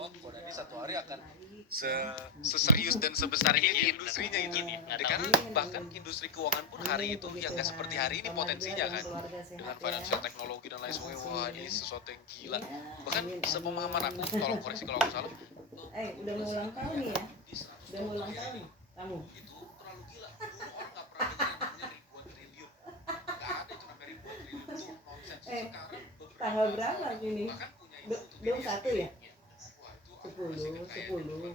Ko Dandi satu hari akan seserius dan sebesar ini industrinya gitu. Karena bahkan industri keuangan pun hari itu yang nggak seperti hari ini potensinya kan, dengan financial teknologi dan lain sebagainya. Wah, ini sesuatu yang gila. Bahkan sepemahaman aku, tolong koreksi kalau aku salah. Udah mau ulang tahun nih ya? Udah mau ulang tahun kamu? Itu terlalu gila. Dulu orang nggak pernah dengar namanya ribuan triliun. Nggak ada itu namanya ribuan triliun, itu nonsens. Sekarang tanggal berapa ini? bahkan punya itu 21 ya? Wah, itu 10.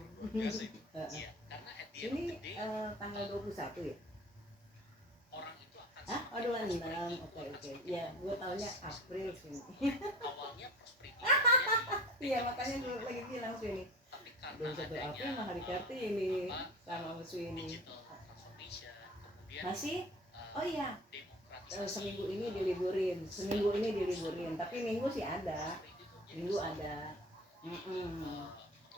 Ini tanggal 21 ya? orang itu akan Oh 26, oke. Ya, gue taunya April sini. awalnya prosperity. Iya, makanya gue lagi bilang sini. 21 April mah hari Kartini sama musuh ini. Masih? Oh iya. Seminggu ini diliburin. Tapi minggu sih ada. Minggu ada.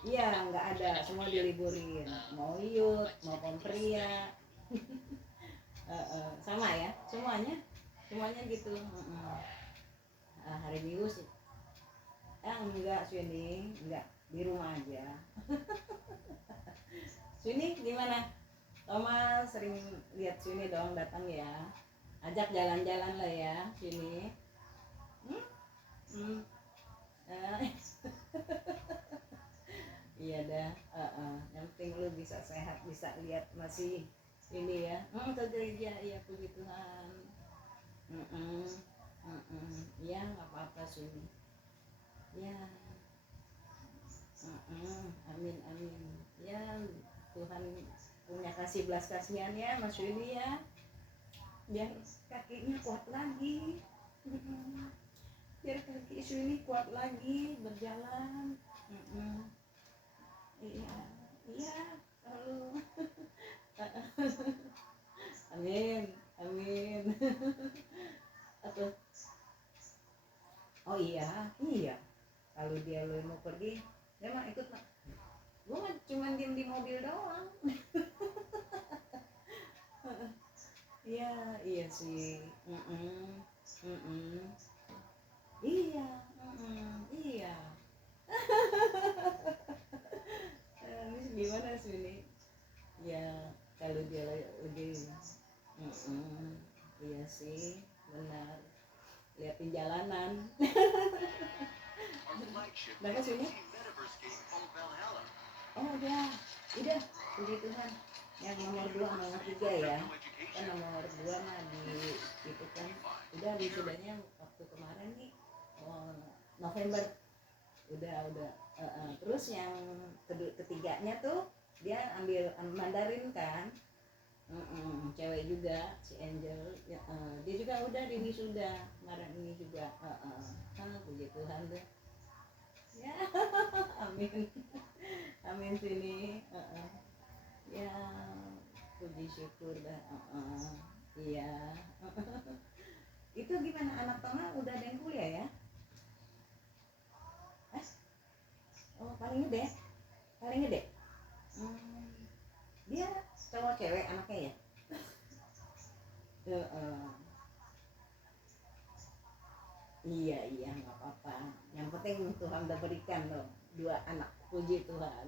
Iya, nggak ada. Semua diliburin. Mau Yud, mau Kompria. Sama ya, semuanya gitu. Hari Minggu sih enggak sini, enggak, di rumah aja. Sini gimana? Toma sering lihat sini dong, datang ya, ajak jalan-jalan lah ya sini. Iya dah, yang penting lu bisa sehat, bisa lihat masih ini ya, ke gereja, ya puji Tuhan. Ya nggak apa-apa sih ya. Amin ya, Tuhan punya kasih belas kasihan ya Mas Yuni ya, biar kakinya kuat lagi, biar kaki Yuni kuat lagi berjalan. Iya selalu. Amin. Atau oh iya kalau dia lu mau pergi dia mah ikut mah, gue mah cuma diem di mobil doang. Iya sih. Iya. Gimana sih ini ya, kalau dia lagi iya sih benar, liatin jalanan. Berapa sih ini? Oh ya, udah puji Tuhan. Yang nomor 2 nomor 3 ya, kan nomor 2 mah di itu kan udah wisudanya waktu kemarin nih, November udah terus yang ketiganya tuh dia ambil Mandarin kan. Cewek juga si Angel ya, dia juga udah di wisuda kemarin ini juga. Puji Tuhan deh ya. Amin sini. Ya puji syukur dah. Iya. Itu gimana anak Toma, udah ada yang kuliah ya? Oh paling gede dia cowok cewek anaknya ya? Iya nggak apa-apa, yang penting Tuhan udah berikan loh 2 anak, puji Tuhan.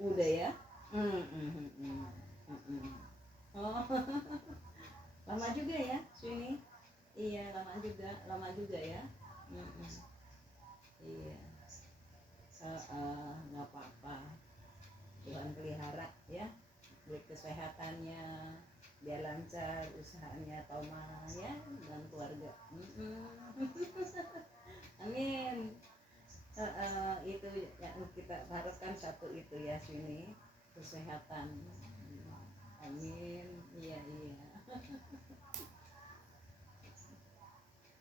Udah ya. Oh lama juga ya sini. Iya lama juga ya. Iya. Nggak apa-apa, Tuhan pelihara ya, buat kesehatannya, biar lancar usahanya Toma ya dan keluarga. Amin. Itu yang kita harapkan, satu itu ya sini, kesehatan. Amin. Iya.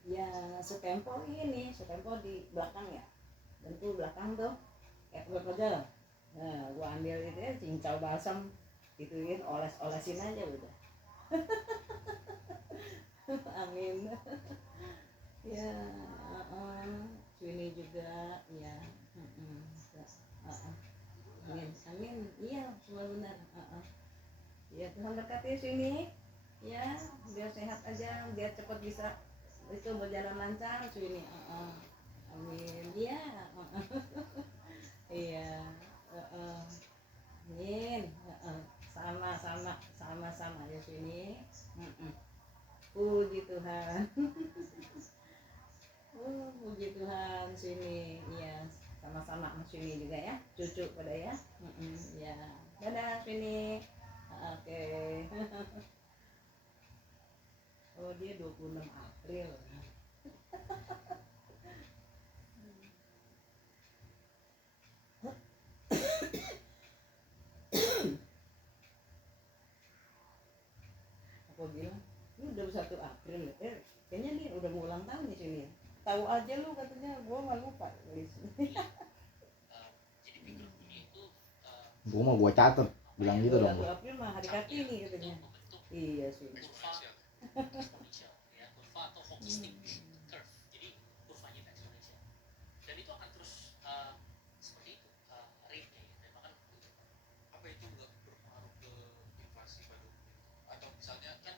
Ya setempo di belakang ya, tentu belakang tuh kayak kerja. Nah gua ambil itu ya, cincau balsam gituin, oles-olesin aja udah. Amin. Ya sini juga ya. Amin. Iya semua benar. Ya Tuhan berkati sini ya, biar sehat aja, biar cepat bisa itu berjalan lancar sini. Amin. Ya sama sini juga ya, cucu pada ya. Ya, dadah sini. Oke. Oh dia 26 April. Aku bilang, ini udah 1 April ya. Kayaknya nih udah mau ulang tahun di sini. Tahu aja lu katanya, gua nggak lupa. Gua mau gua catet, bilang gitu dong. 1 April mah hari Kartini katanya. Iya sih. Eksponensial. Eksponensial ya, kurva atau hockey stick curve. Jadi kurvanya itu eksponensial. Dan itu akan terus seperti itu rate-nya ya. Dan bahkan Apa itu nggak berpengaruh ke inflasi pada umumnya? Atau misalnya kan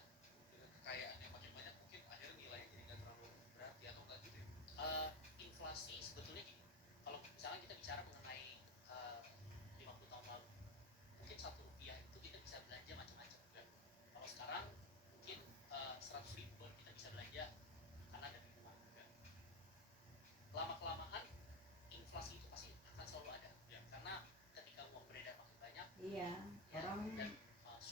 dengan kekayaan yang makin banyak mungkin akhirnya nilainya jadi nggak terlalu berarti atau nggak gitu ya? inflasi sebetulnya gini. Kalau misalnya kita bicara mengenai 50 tahun lalu, mungkin 1 rupiah itu kita bisa belanja macam-macam. Kalau sekarang mungkin 100.000 baru kita bisa belanja karena ada minuman. Lama-kelamaan inflasi itu pasti akan selalu ada. Karena ketika uang beredar makin banyak, Iya, ya, orang dan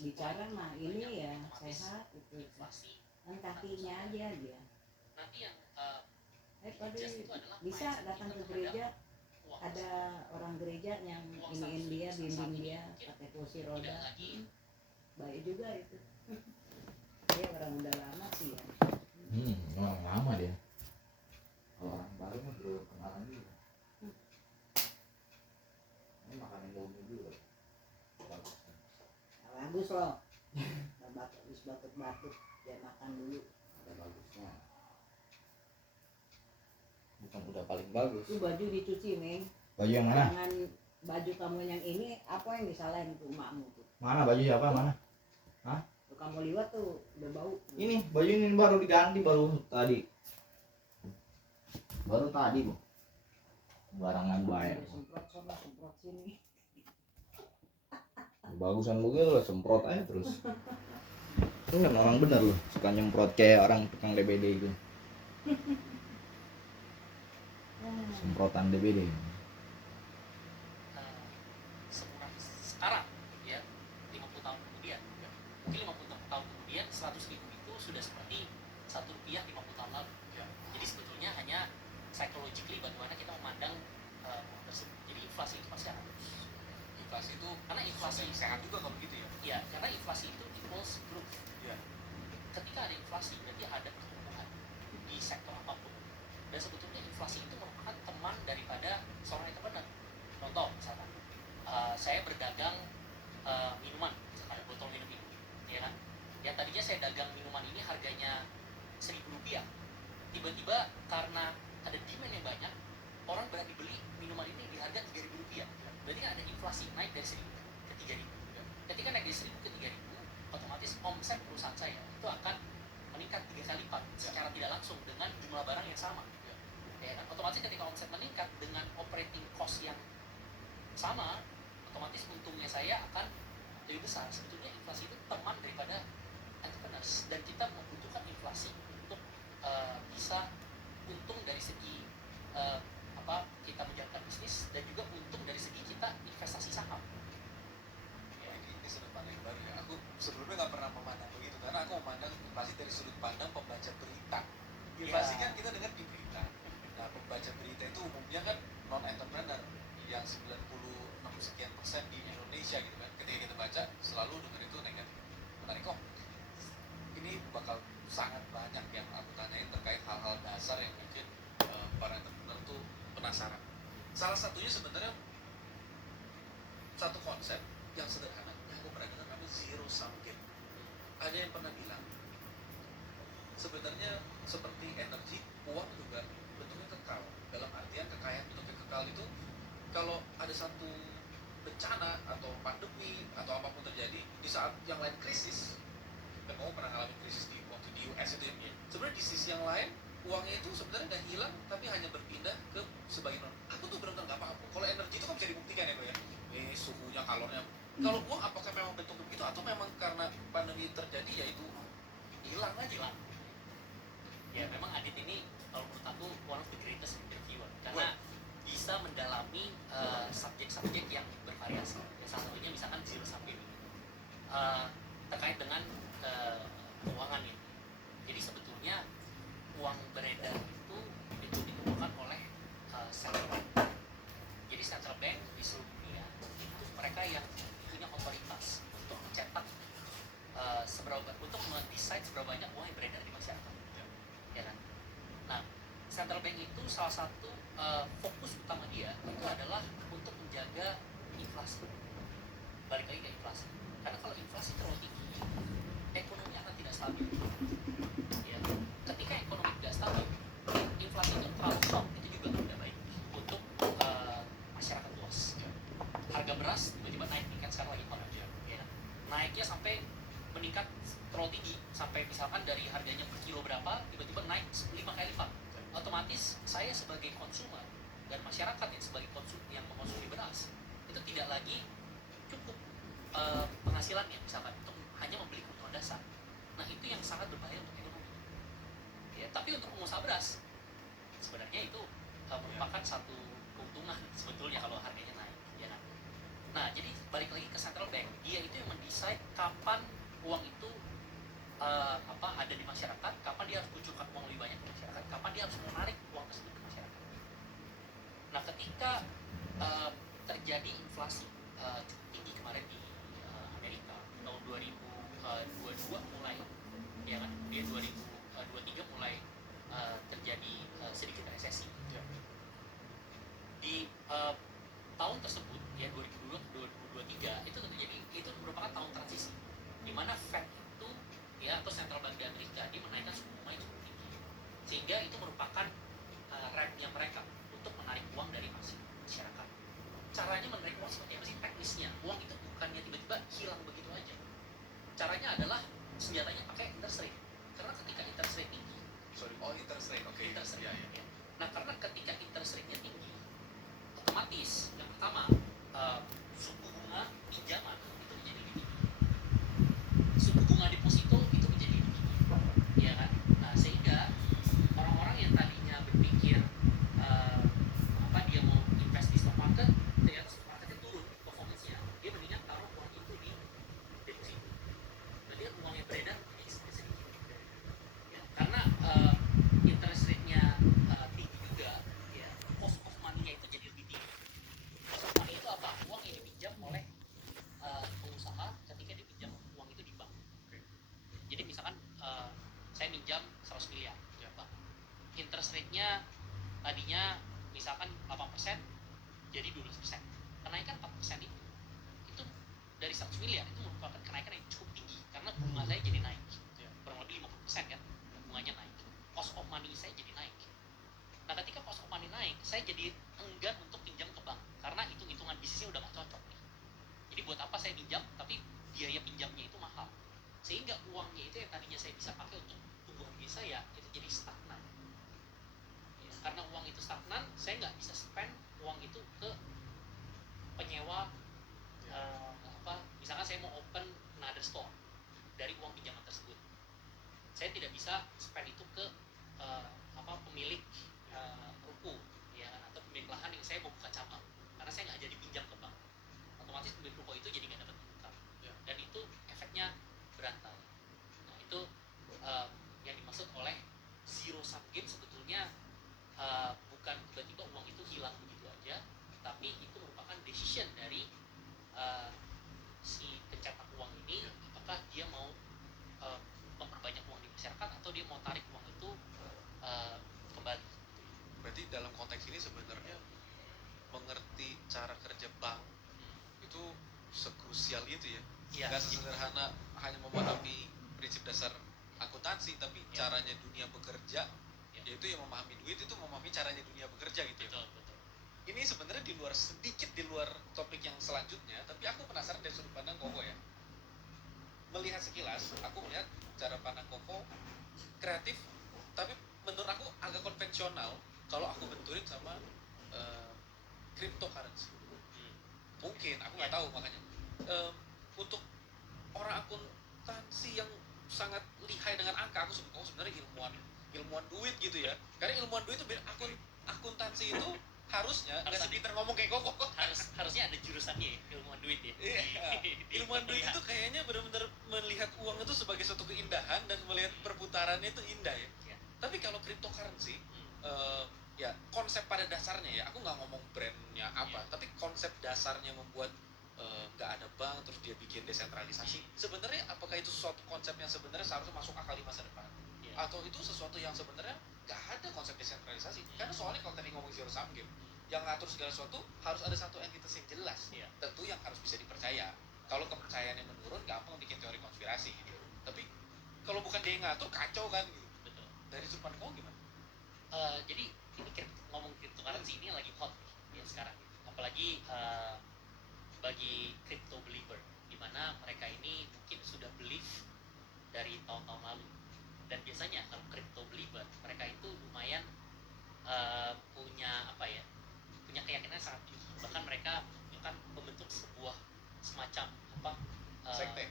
bicara mah ini ya otomatis sehat itu. inflasi Kan kakinya aja dia. nanti yang Tadi adjust itu adalah bisa mindset datang kita ke terhadap gereja, uang. ada orang gereja yang iniin dia, bimbing dia pakai kursi roda. Tidak lagi Baik juga itu. Dia orang udah lama sih ya. Orang lama dia. Kalau orang baru mah belum kenalan juga. Ini makan Indomie juga. Bagus. Bagus loh. Habis batuk-batuk dia makan dulu. Ada bagusnya. Bukan udah paling bagus. Itu baju dicuci, Meng. Baju yang mana? Jangan baju kamu yang ini, apa yang disalahin tuh emakmu tuh. Mana baju siapa? Mana? Tuh kamu liwat tuh udah bau. Ini baju ini baru diganti baru tadi. Baru tadi, Bu. Barangan baik. Semprot sana, semprot sini. Bagusan begitu lah, semprot aja terus. Ini kan orang bener loh, suka nyemprot kayak orang tukang DBD itu. Semprotan DBD. semurah sekarang ya 50 tahun kemudian mungkin 50 tahun kemudian 100.000 itu sudah seperti 1 rupiah 50 tahun lalu Ya. jadi sebetulnya hanya psychologically bagaimana kita memandang uang tersebut. Jadi inflasi itu pasti akan terus, Inflasi itu karena inflasi sesuatu yang sehat juga kalau gitu ya. ya, karena inflasi itu equals growth. Ya. Ketika ada inflasi berarti ada pertumbuhan di sektor apapun, dan sebetulnya inflasi itu merupakan teman daripada seorang entrepreneur. Contoh misalkan saya berdagang minuman, misalkan ada botol minum ini, ya kan? Yang tadinya saya dagang minuman ini harganya 1.000 rupiah, tiba-tiba karena ada demand yang banyak, orang berani beli minuman ini di harga 3.000 rupiah. Berarti kan ada inflasi, naik dari 1.000 ke 3.000. Ketika naik dari 1.000 ke 3.000, otomatis omset perusahaan saya itu akan meningkat 3 kali lipat secara tidak langsung dengan jumlah barang yang sama. Ya kan? Otomatis ketika omset meningkat dengan operating cost yang sama, otomatis untungnya saya akan lebih besar. Sebetulnya inflasi itu teman daripada entrepreneurs, dan kita membutuhkan inflasi untuk bisa untung dari segi kita menjalankan bisnis, dan juga untung dari segi kita investasi saham. Ini sudut pandang yang baru ya. Aku sebelumnya nggak pernah memandang begitu karena aku memandang inflasi dari sudut pandang pembaca berita. Inflasi kan kita dengar di berita. Nah, pembaca berita itu umumnya kan non entrepreneur yang 96% di Indonesia gitu kan. Ketika kita baca selalu dengar itu negatif. Menarik kok. Ini bakal sangat banyak yang aku tanyain terkait hal-hal dasar yang mungkin para entrepreneur tuh penasaran. Salah satunya sebenarnya satu konsep yang sederhana yang aku pernah dengar namanya zero sum game. Ada yang pernah bilang sebenarnya seperti energi, uang juga bentuknya kekal. Dalam artian kekayaan bentuknya kekal itu kalau ada satu bencana atau pandemi atau apapun terjadi di saat yang lain krisis, dan kamu pernah ngalamin krisis di waktu di US itu ya, sebenarnya di sisi yang lain uangnya itu sebenarnya nggak hilang tapi hanya berpindah ke sebagian orang. Aku tuh benar-benar nggak paham. Kalau energi itu kan bisa dibuktikan ya, Bro ya. Ini suhunya, kalornya. Kalau uang apakah memang bentuk begitu atau memang karena pandemi terjadi ya itu hilang aja? Hilang. Ya memang Adit ini kalau menurut aku one of the greatest interviewer, karena bisa mendalami central bank itu salah satu fokus utama dia itu adalah untuk menjaga inflasi. Balik lagi ke inflasi. Karena kalau inflasi terlalu tinggi, ekonomi akan tidak stabil. Ya. Ketika ekonomi tidak stabil, inflasi itu terlalu shock, itu juga tidak baik untuk masyarakat luas. Harga beras tiba-tiba naik nih kan sekarang lagi hot aja. Ya. Naiknya sampai meningkat terlalu tinggi, sampai misalkan dari harganya per kilo berapa tiba-tiba naik 5 kali lipat. Otomatis saya sebagai konsumer dan masyarakat yang sebagai yang mengkonsumsi beras itu tidak lagi cukup penghasilannya misalkan untuk hanya membeli kebutuhan dasar. Nah itu yang sangat berbahaya untuk ekonomi. Ya, tapi untuk pengusaha beras sebenarnya itu merupakan satu keuntungan sebetulnya kalau harganya naik. Ya. Nah jadi balik lagi ke central bank, dia itu yang mendesain kapan uang itu ada di masyarakat, kapan dia harus kucurkan uang lebih banyak ke masyarakat, kapan dia harus menarik uang tersebut ke masyarakat. Nah ketika terjadi inflasi cukup tinggi kemarin di Amerika tahun 2022 mulai, ya kan, dia 2023 mulai terjadi sedikit resesi. Di tahun tersebut ya 2022-2023 itu terjadi, itu merupakan tahun transisi di mana Fed itu ya atau Central Bank di Amerika dia menaikkan suku bunga yang cukup tinggi, sehingga itu merupakan rate-nya mereka untuk menarik uang dari masyarakat. Caranya menarik uang seperti apa sih teknisnya? Uang itu bukannya tiba-tiba hilang begitu aja. Caranya adalah senjatanya pakai interest rate. Karena ketika interest rate tinggi, interest rate, oke. interest rate. Ya. Ya. Nah karena ketika interest rate-nya tinggi, otomatis yang pertama suku bunga pinjaman itu menjadi lebih tinggi, suku bunga deposito itu menjadi lebih tinggi, ya kan? Nah sehingga orang-orang yang tadinya berpikir dia mau invest di stock market, ternyata stock marketnya turun performance-nya, dia mendingan taruh uang itu di deposito. Berarti kan uang yang beredar jadi sedikit. Ya, karena interest rate-nya tinggi juga, ya, cost of money-nya itu jadi lebih tinggi. Cost of money itu apa? Uang yang dipinjam oleh pengusaha ketika dia pinjam uang itu di bank. Jadi misalkan saya minjam 100 miliar, ya, Pak. Interest rate-nya tadinya misalkan 8% jadi 12%. Kenaikan 4% itu dari 100 miliar itu merupakan kenaikan yang cukup tinggi karena bunga saya jadi naik. Kurang lebih 50% kan bunganya naik. Cost of money saya jadi naik. Nah ketika cost of money naik, saya jadi enggan untuk pinjam ke bank karena hitung-hitungan bisnisnya udah gak cocok nih. Jadi buat apa saya pinjam tapi biaya pinjamnya itu mahal. Sehingga uangnya itu yang tadinya saya bisa pakai untuk tumbuhan bisnis saya itu jadi stagnan. Karena uang itu stagnan, saya nggak bisa spend uang itu ke penyewa misalkan saya mau open another store dari uang pinjaman tersebut, saya tidak bisa spend itu ke pemilik ruko ya atau pemilik lahan yang saya mau buka cabang karena saya nggak jadi pinjam ke bank, otomatis pemilik ruko itu jadi nggak dapat income dan itu efeknya berantai. Nah itu yang dimaksud oleh zero sum game sebetulnya. Bukan tiba-tiba uang itu hilang begitu aja, tapi itu merupakan decision dari si pencetak uang ini, apakah dia mau memperbanyak uang di masyarakat atau dia mau tarik uang itu kembali. Berarti dalam konteks ini sebenarnya mengerti cara kerja bank itu sekrusial itu ya. Ya, Gak sesederhana hanya memahami prinsip dasar akuntansi, tapi caranya dunia bekerja, yaitu yang memahami duit itu memahami caranya dunia bekerja gitu. Betul. Ini sebenarnya sedikit di luar topik yang selanjutnya, tapi aku penasaran dari sudut pandang Koko ya. Melihat sekilas, aku melihat cara pandang Koko kreatif, tapi menurut aku agak konvensional kalau aku benturin sama cryptocurrency. Mungkin, aku nggak tahu makanya. Untuk orang akuntansi yang sangat lihai dengan angka, aku sebut sebenarnya ilmuwan duit gitu ya. Karena ilmuwan duit itu akuntansi itu harusnya nggak sepinter ngomong kayak Koko. Harusnya ada jurusannya ya, ilmuwan duit ya. Ilmuwan duit itu kayaknya benar-benar melihat uang itu sebagai suatu keindahan dan melihat perputarannya itu indah ya. Tapi kalau cryptocurrency ya konsep pada dasarnya ya, aku nggak ngomong brandnya apa, tapi konsep dasarnya membuat nggak ada bank terus dia bikin desentralisasi. Sebenarnya apakah itu suatu konsep yang sebenarnya seharusnya masuk akal di masa depan? atau itu sesuatu yang sebenarnya gak ada konsep desentralisasi. Karena soalnya kalau tadi ngomong zero sum game, yang ngatur segala sesuatu harus ada satu entitas yang jelas, Iya. tentu yang harus bisa dipercaya. Kalau kepercayaannya menurun, gampang bikin teori konspirasi gitu. Tapi kalau bukan dia yang ngatur, kacau kan gitu. Betul. Dari sudut pandang kamu gimana? Jadi ini ngomong cryptocurrency ini lagi hot nih, ya sekarang, apalagi bagi crypto believer, di mana mereka ini mungkin sudah believe dari tahun-tahun lalu. Dan biasanya kalau crypto believer, mereka itu lumayan punya apa ya, punya keyakinan sangat tinggi. Bahkan mereka akan membentuk sebuah semacam apa Sekte.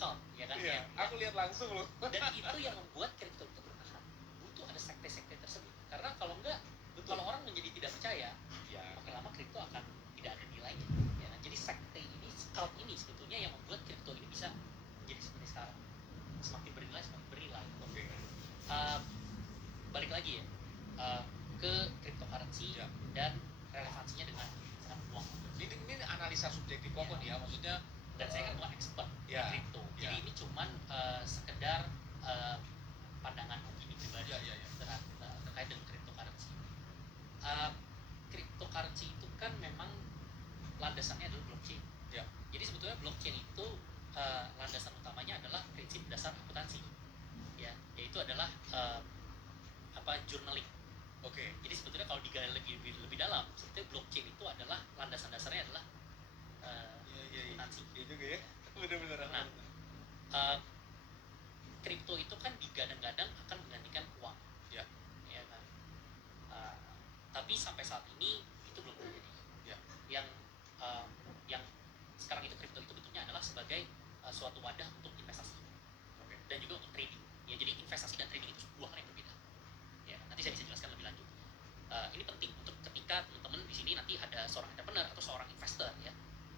cult, ya kan? Iya, aku lihat langsung loh. Dan itu yang membuat crypto itu bertahan. Butuh ada sekte-sekte tersebut. Karena kalau enggak, kalau orang menjadi tidak percaya, Ya, makin lama kripto akan tidak ada nilainya. Ya, kan? Jadi sekte ini, cult ini sebetulnya yang membuat kripto ini bisa menjadi seperti sekarang. Semakin bernilai, semakin bernilai. oke. Balik lagi ya ke cryptocurrency Ya. dan relevansinya dengan uang. Ini analisa subjektif kok dia, maksudnya. Dan saya kan bukan expert Ya. di kripto, Ya. jadi ini cuman sekedar pandangan opini pribadi Ya. terkait dengan cryptocurrency. Cryptocurrency itu kan memang landasannya adalah blockchain. Ya. Jadi sebetulnya blockchain itu landasan utamanya adalah prinsip dasar akuntansi, ya, yaitu adalah journaling. Oke. Jadi sebetulnya kalau digali lebih dalam, sebetulnya blockchain itu adalah landasan dasarnya adalah Iya. akuntansi. Iya juga ya. Bener-bener. Nah, kripto itu kan digadang-gadang akan menggantikan uang, Ya. ya kan. Tapi sampai saat ini itu belum terjadi. Ya. Yang sekarang itu kripto itu bentuknya adalah sebagai suatu wadah untuk investasi Oke. dan juga untuk trading. Ya, jadi investasi dan trading itu dua hal yang berbeda. Ya, nanti saya bisa jelaskan lebih lanjut. Ini penting untuk ketika teman-teman di sini nanti ada seorang entrepreneur atau seorang investor, ya.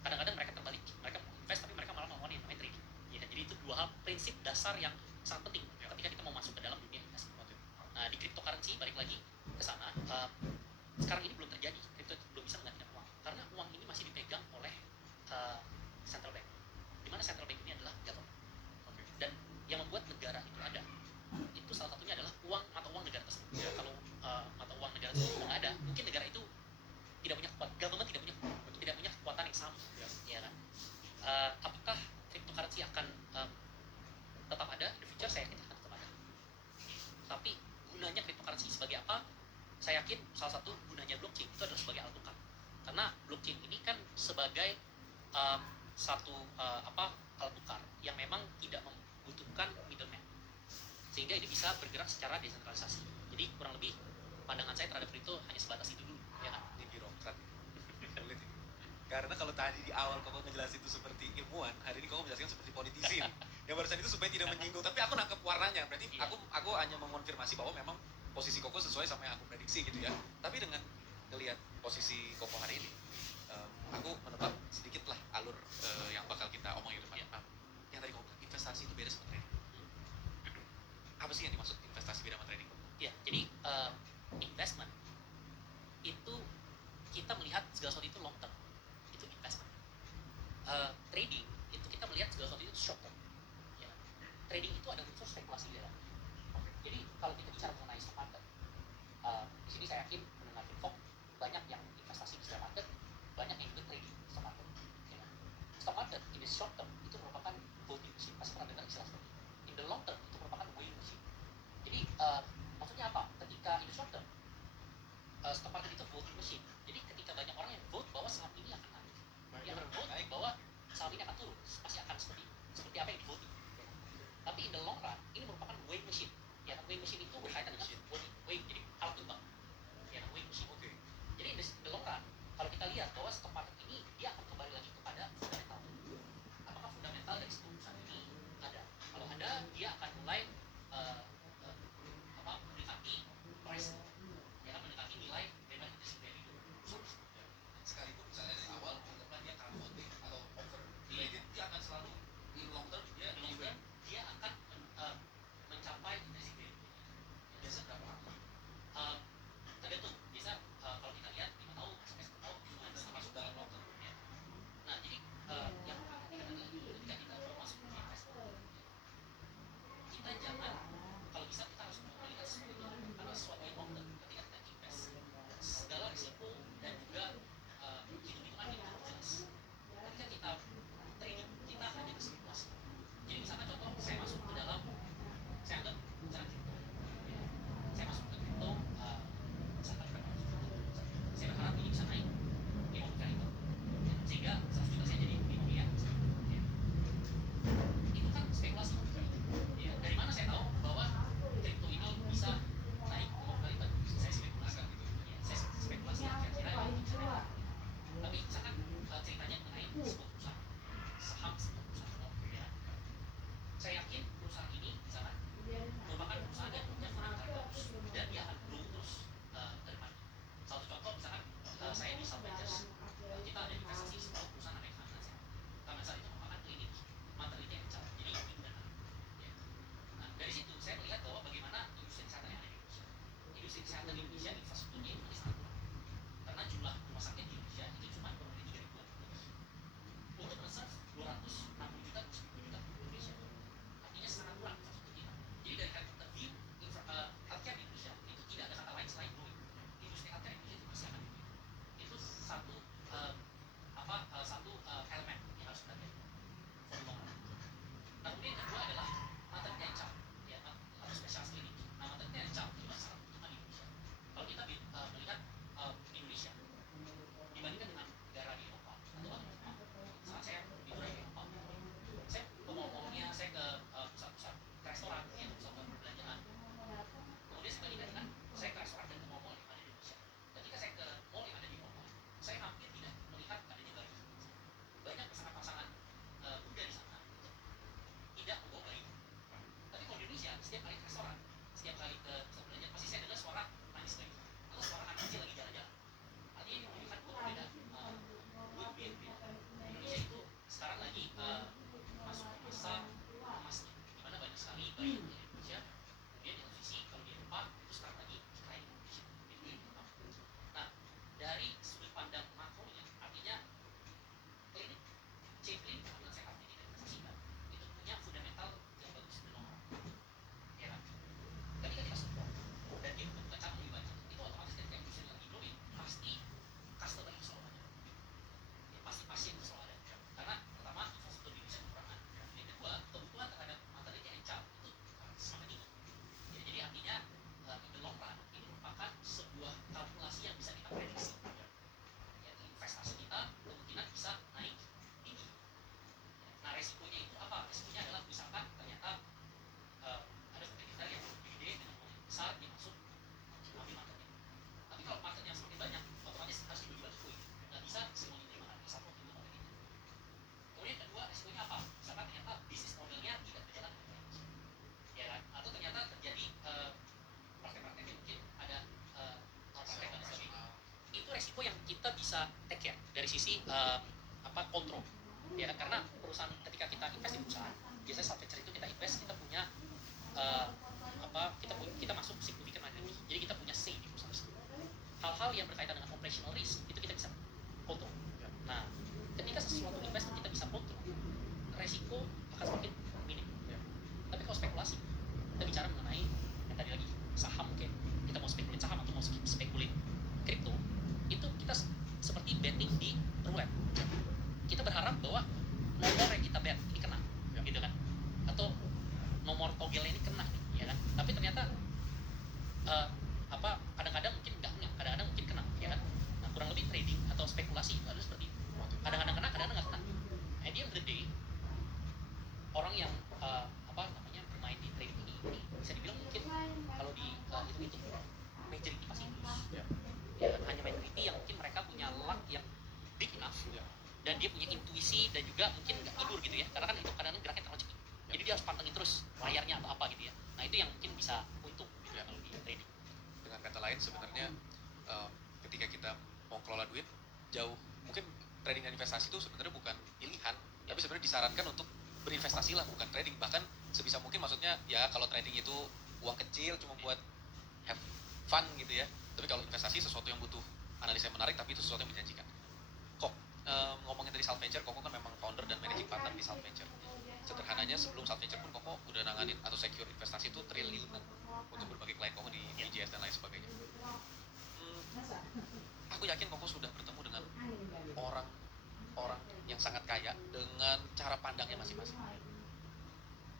Kadang-kadang mereka terbalik, mereka mau invest tapi mereka malah melakukan yang namanya trading. Ya, jadi itu dua hal prinsip dasar yang sangat penting ketika kita mau masuk ke dalam dunia investment. Nah, di cryptocurrency balik lagi ke sana, sekarang ini belum terjadi. Kripto itu belum bisa menggantikan uang karena uang ini masih dipegang oleh central bank, di mana central bank ini adalah government. Oke. Dan yang membuat negara itu ada, itu salah satunya adalah mata uang negara tersebut. Ya. Kalau mata uang negara tersebut nggak ada, mungkin negara itu tidak punya government tidak punya kekuatan yang sama, Ya. ya kan? Apakah cryptocurrency akan tetap ada in the future? Saya yakin akan tetap ada. Tapi gunanya cryptocurrency sebagai apa? Saya yakin salah satu gunanya blockchain itu adalah sebagai alat tukar. Karena blockchain ini kan sebagai satu alat tukar yang memang tidak membutuhkan middleman, sehingga ini bisa bergerak secara desentralisasi. Jadi kurang lebih pandangan saya terhadap kripto hanya sebatas itu dulu, ya kan? Ini birokrat. Sulit ini. Karena kalau tadi di awal kau ngejelasin itu seperti ilmuwan, hari ini kau menjelaskan seperti politisi. Yang barusan itu supaya tidak menyinggung, tapi aku nangkep warnanya. Berarti Iya. aku hanya mengonfirmasi bahwa memang posisi Koko sesuai sama yang aku prediksi gitu ya. Tapi dengan ngelihat posisi Koko hari ini, aku menebak sedikit lah alur yang bakal kita omongin ke depan. Iya. Nah, yang tadi Koko bilang, investasi itu beda sama trading. Apa sih yang dimaksud investasi beda sama trading? Ya, jadi investment itu kita melihat segala sesuatu itu long term, itu investment. Trading itu kita melihat segala sesuatu itu short term. Ya. Trading itu ada unsur spekulasi di dalam. Jadi kalau kita bicara mengenai stock market, di sini saya yakin mendengar info banyak yang investasi di stock market, banyak yang juga trading di stock market. Ya. Stock market in the short term itu merupakan voting machine. Pasti pernah dengar istilah seperti itu. In the long term itu merupakan weighing machine. Jadi maksudnya apa? Ketika in the short term stock market itu voting machine. Jadi ketika banyak orang yang vote bahwa bisa take care dari sisi kontrol, ya kan? Karena perusahaan ketika kita invest di perusahaan, biasanya sub venture itu kita invest, kita punya uh, kita masuk significant minority, jadi kita punya say di perusahaan tersebut. Hal-hal yang berkaitan dengan operational risk itu kita bisa kontrol. Nah, ketika sesuatu investment kita bisa kontrol, resiko akan semakin minim. Tapi kalau spekulasi, kita bicara mengenai yang tadi lagi saham, kayak kita mau spekulin saham atau mau spekulin kripto, itu kita seperti betting di roulette. Kita berharap bahwa nomor yang kita bet ini kena, gitu kan? Atau nomor togelnya ini kena, ya kan? Tapi ternyata kadang-kadang mungkin enggak, kadang-kadang mungkin kena, ya kan? Nah, kurang lebih trading atau spekulasi itu adalah seperti itu. Kadang-kadang kena, kadang-kadang nggak kena. At the end of the day, orang yang bermain di trading ini bisa dibilang mungkin kalau di itu majority pasti lose. Ya kan? Hanya majority yang mungkin mereka punya luck yang big enough, dan dia punya intuisi dan juga mungkin nggak tidur gitu ya, karena kan itu kadang-kadang geraknya terlalu cepat. Jadi dia harus pantengin terus layarnya atau apa gitu ya. Nah, itu yang mungkin bisa untung gitu ya kalau di trading. Dengan kata lain sebenarnya ketika kita mau kelola duit jauh, mungkin trading dan investasi itu sebenarnya bukan pilihan, tapi sebenarnya disarankan untuk berinvestasi lah, bukan trading. Bahkan sebisa mungkin, maksudnya ya kalau trading itu uang kecil cuma buat have fun gitu ya, tapi kalau investasi sesuatu yang butuh analisa yang menarik, tapi itu sesuatu yang menjanjikan. Kok ngomongin dari Salt Venture, Koko kan memang founder dan managing partner di Salt Venture. Sederhananya sebelum Salt Venture pun Koko udah nanganin atau secure investasi itu triliunan untuk berbagai klien Koko di BJS dan lain sebagainya. Aku yakin Koko sudah bertemu dengan orang yang sangat kaya dengan cara pandangnya masing-masing.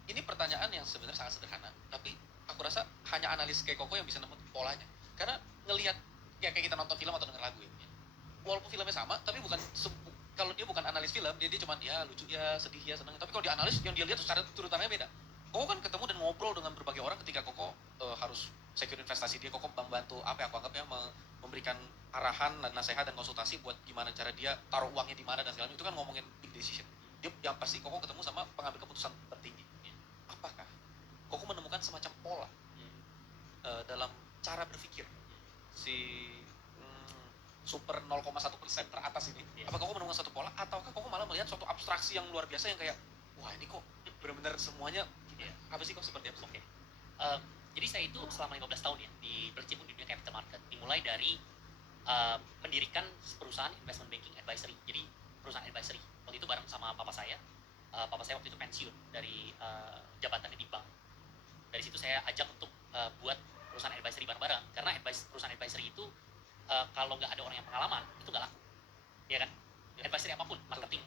Ini pertanyaan yang sebenarnya sangat sederhana, tapi aku rasa hanya analis kayak Koko yang bisa nemu polanya. Karena ngelihat kayak kita nonton film atau denger lagu ya, walaupun filmnya sama, tapi kalau dia bukan analis film, dia cuma ya lucu ya, sedih ya, senang. Tapi kalau dia analis, yang dia lihat secara turutannya beda. Koko kan ketemu dan ngobrol dengan berbagai orang ketika Koko harus secure investasi dia. Koko membantu apa yang aku anggapnya memberikan arahan dan nasihat dan konsultasi buat gimana cara dia taruh uangnya di mana dan segala macam. Itu kan ngomongin big decision. Dia yang pasti Koko ketemu sama pengambil keputusan tertinggi. Apakah Koko menemukan semacam pola dalam cara berpikir si super 0,1% teratas ini? Apakah Koko menemukan satu pola, ataukah Koko malah melihat suatu abstraksi yang luar biasa yang kayak, wah ini kok benar-benar semuanya apa sih, kok seperti apa? Oke. Jadi saya itu selama 15 tahun ya berkecimpung di dunia capital market, dimulai dari mendirikan perusahaan investment banking advisory. Jadi perusahaan advisory waktu itu bareng sama papa saya. Papa saya waktu itu pensiun dari jabatannya di bank. Dari situ saya ajak untuk buat perusahaan advisory bareng-bareng, karena perusahaan advisory itu kalau nggak ada orang yang pengalaman itu nggak laku, ya kan? Advisory apapun, marketing,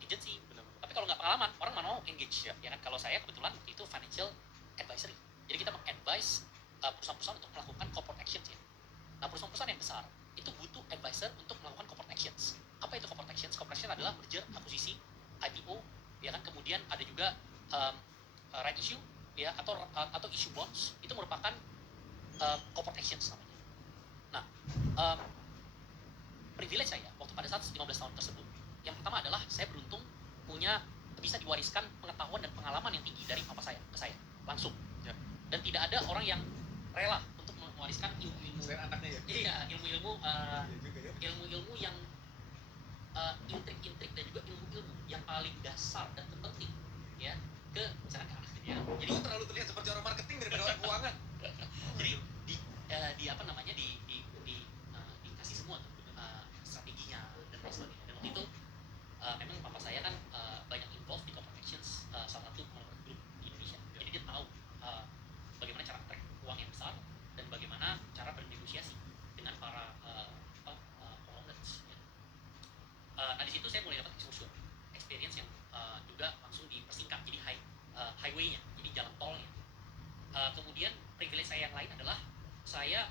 agency. Tapi kalau nggak pengalaman, orang mana mau engage, ya kan? Kalau saya kebetulan itu financial advisory, jadi kita meng-advise perusahaan-perusahaan untuk melakukan corporate actions ya. Nah, perusahaan-perusahaan yang besar itu butuh advisor untuk melakukan corporate actions. Apa itu corporate actions? Corporate actions adalah merger, akuisisi, IPO, ya kan? Kemudian ada juga right issue, ya, atau issue bonds. Itu merupakan corporate actions namanya. Nah, privilege saya waktu pada saat 15 tahun tersebut, yang pertama adalah saya beruntung bisa diwariskan pengetahuan dan pengalaman yang tinggi dari papa saya ke saya langsung. Dan tidak ada orang yang rela untuk mewariskan ilmu-ilmu anaknya ya? Iya, ilmu-ilmu yang intrik-intrik dan juga ilmu-ilmu yang paling dasar dan terpenting ya ke misalkan ke anak ya. Jadi terlalu terlihat seperti orang marketing daripada orang keuangan. Jadi dikasih semua strateginya dan lain sebagainya. Dan waktu itu memang papa saya kan banyak involved di corporate actions salah satu conglomerate group di Indonesia. Jadi dia tahu bagaimana cara track uang yang besar dan bagaimana cara bernegosiasi dengan para conglomerates. Ya. Nah, di situ saya mulai dapat exposure, experience yang juga langsung dipersingkat jadi highway-nya, jadi jalan tolnya. Kemudian privilege saya yang lain adalah saya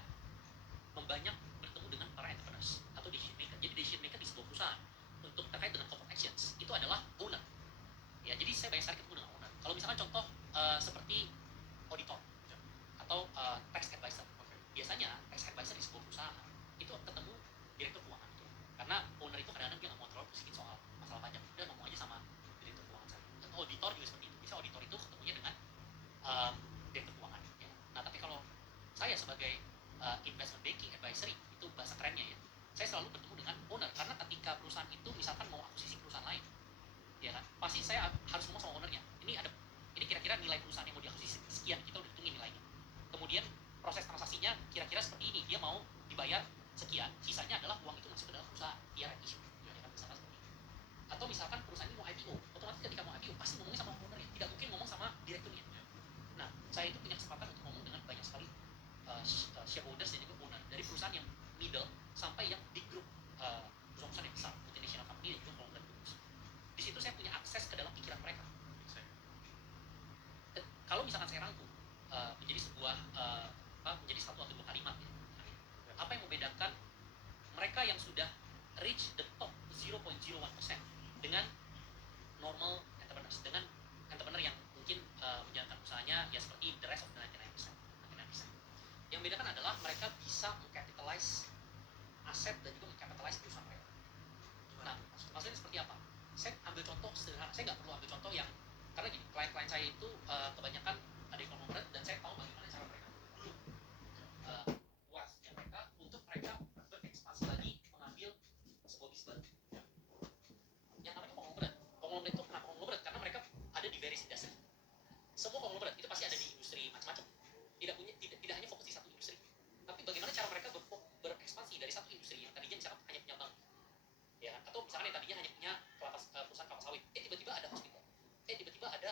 membanyak bertemu dengan para entrepreneurs atau decision maker. Jadi decision maker di sebuah perusahaan untuk terkait dengan corporate actions itu adalah owner. Ya, jadi saya banyak sekali ketemu dengan owner. Kalau misalkan contoh seperti auditor atau tax advisor. Biasanya tax advisor di sebuah perusahaan itu ketemu direktur keuangan itu. Karena owner itu kadang-kadang dia nggak mau terlalu pusingin soal masalah pajak. Dia ngomong aja sama direktur keuangan saya. Dan auditor juga seperti itu. Bisa auditor itu ketemunya dengan direktur keuangan. Ya. Nah, tapi kalau saya sebagai investment banking advisory reach the top 0.01% dengan normal entrepreneurs, dengan entrepreneur yang mungkin menjalankan usahanya ya seperti the rest of the 99%. Yang membedakan adalah mereka bisa mengcapitalize aset dan juga mengcapitalize perusahaan mereka. Nah, maksudnya seperti apa? Saya ambil contoh sederhana, saya nggak perlu ambil contoh yang, karena gini, klien-klien saya itu kebanyakan ada yang konglomerat dan saya tahu bagaimana cara mereka dulu puasnya mereka untuk mereka berekspansi lagi mengambil sebuah bisnis baru. Yang namanya konglomerat itu kenapa konglomerat? Karena mereka ada di various industry. Semua konglomerat itu pasti ada di industri macam-macam. Tidak hanya fokus di satu industri. Tapi bagaimana cara mereka berekspansi dari satu industri yang tadinya misalkan hanya punya bank, ya kan? Atau misalkan yang tadinya hanya punya perusahaan kelapa sawit, tiba-tiba ada hospital, tiba-tiba ada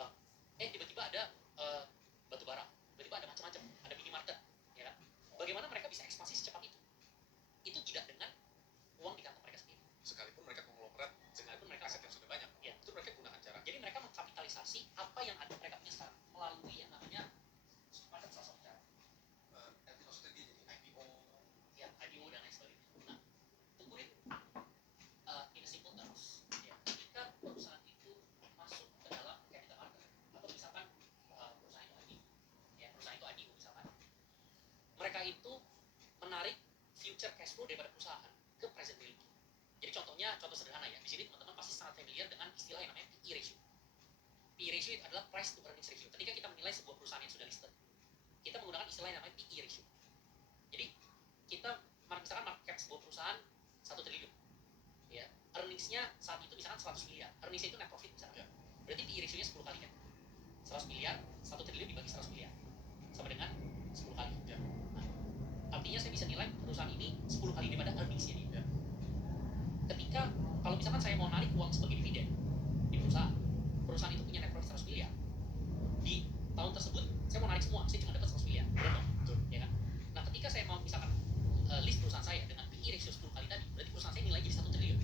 bank, tiba-tiba ada batu bara, tiba-tiba ada macam-macam, ada minimarket, ya kan? Bagaimana mereka bisa ekspansi secepat itu? Itu tidak dengan uang di kantong mereka sendiri. Sekalipun mereka konglomerat dengan aset yang sudah banyak, ya, itu mereka gunakan cara. Jadi mereka mengkapitalisasi apa yang ada mereka punya sekarang melalui yang namanya market salah satu cara. Maksudnya dia jadi IPO, Ya, IPO dan lain sebagainya. Nah, to in a simple terms, ya, ketika perusahaan itu masuk ke dalam capital market atau misalkan perusahaan itu IPO, ya, perusahaan itu IPO misalkan, mereka itu menarik future cash flow daripada perusahaan ke present value. Jadi contoh sederhana ya, di sini teman-teman pasti sangat familiar dengan istilah yang namanya PE ratio. PE ratio itu adalah price to earnings ratio. Ketika kita menilai sebuah perusahaan yang sudah listed, kita menggunakan istilah yang namanya PE ratio. Jadi kita misalkan market cap sebuah perusahaan 1 triliun, ya, earningsnya saat itu misalkan 100 miliar, earningsnya itu net profit misalkan, berarti PE ratio-nya 10 kali kan, 100 miliar, 1 triliun dibagi 100 miliar sama dengan 10 kali. Nah, artinya saya bisa nilai perusahaan ini 10 kali daripada earningsnya dia. Ketika kalau misalkan saya mau narik uang sebagai dividen di perusahaan itu punya net profit 100 miliar, di tahun tersebut saya mau narik semua, saya cuma dapat 100 miliar, benar dong? Ya kan? Nah, ketika saya mau misalkan list perusahaan saya dengan PE ratio 10 kali tadi, berarti perusahaan saya nilai jadi 1 triliun,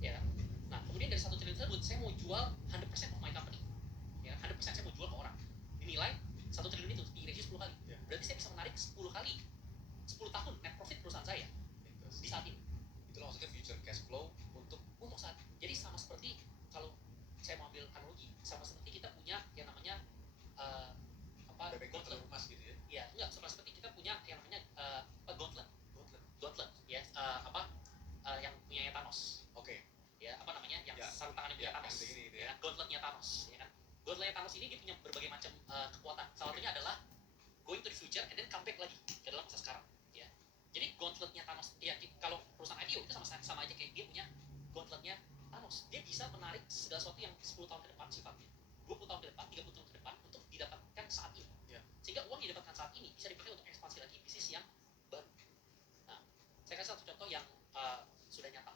ya kan? Nah, kemudian dari 1 triliun tersebut saya mau jual 100% of my company, ya, 100% saya mau jual ke orang, dinilai 1 triliun itu PE ratio 10 kali, berarti saya bisa menarik 10 kali 10 tahun net profit perusahaan saya di saat ini. Itulah maksudnya future cash flow untuk saat. Jadi sama seperti kalau saya mau ambil analogi, sama seperti kita punya yang namanya bebek telur emas gitu ya. Ya, enggak, sama seperti kita punya yang namanya gauntlet, ya, yang punya Thanos. Oke. Ya, apa namanya, yang Ya, sarung tangannya punya Thanos. Ini, gitu ya, gauntletnya Thanos, ya kan? Gauntletnya Thanos ini dia punya berbagai macam kekuatan. Salah satunya adalah going to the future and then come back lagi ke dalam masa sekarang, ya. Jadi gauntletnya Thanos, ya, kalau perusahaan IPO itu sama aja kayak dia punya gauntletnya Thanos. Dia bisa menarik segala sesuatu yang 10 tahun ke depan sifatnya, 20 tahun ke depan, 30 tahun ke depan untuk didapatkan saat ini. Sehingga uang yang didapatkan saat ini bisa dipakai untuk ekspansi lagi bisnis yang baru. Nah, saya kasih satu contoh yang sudah nyata.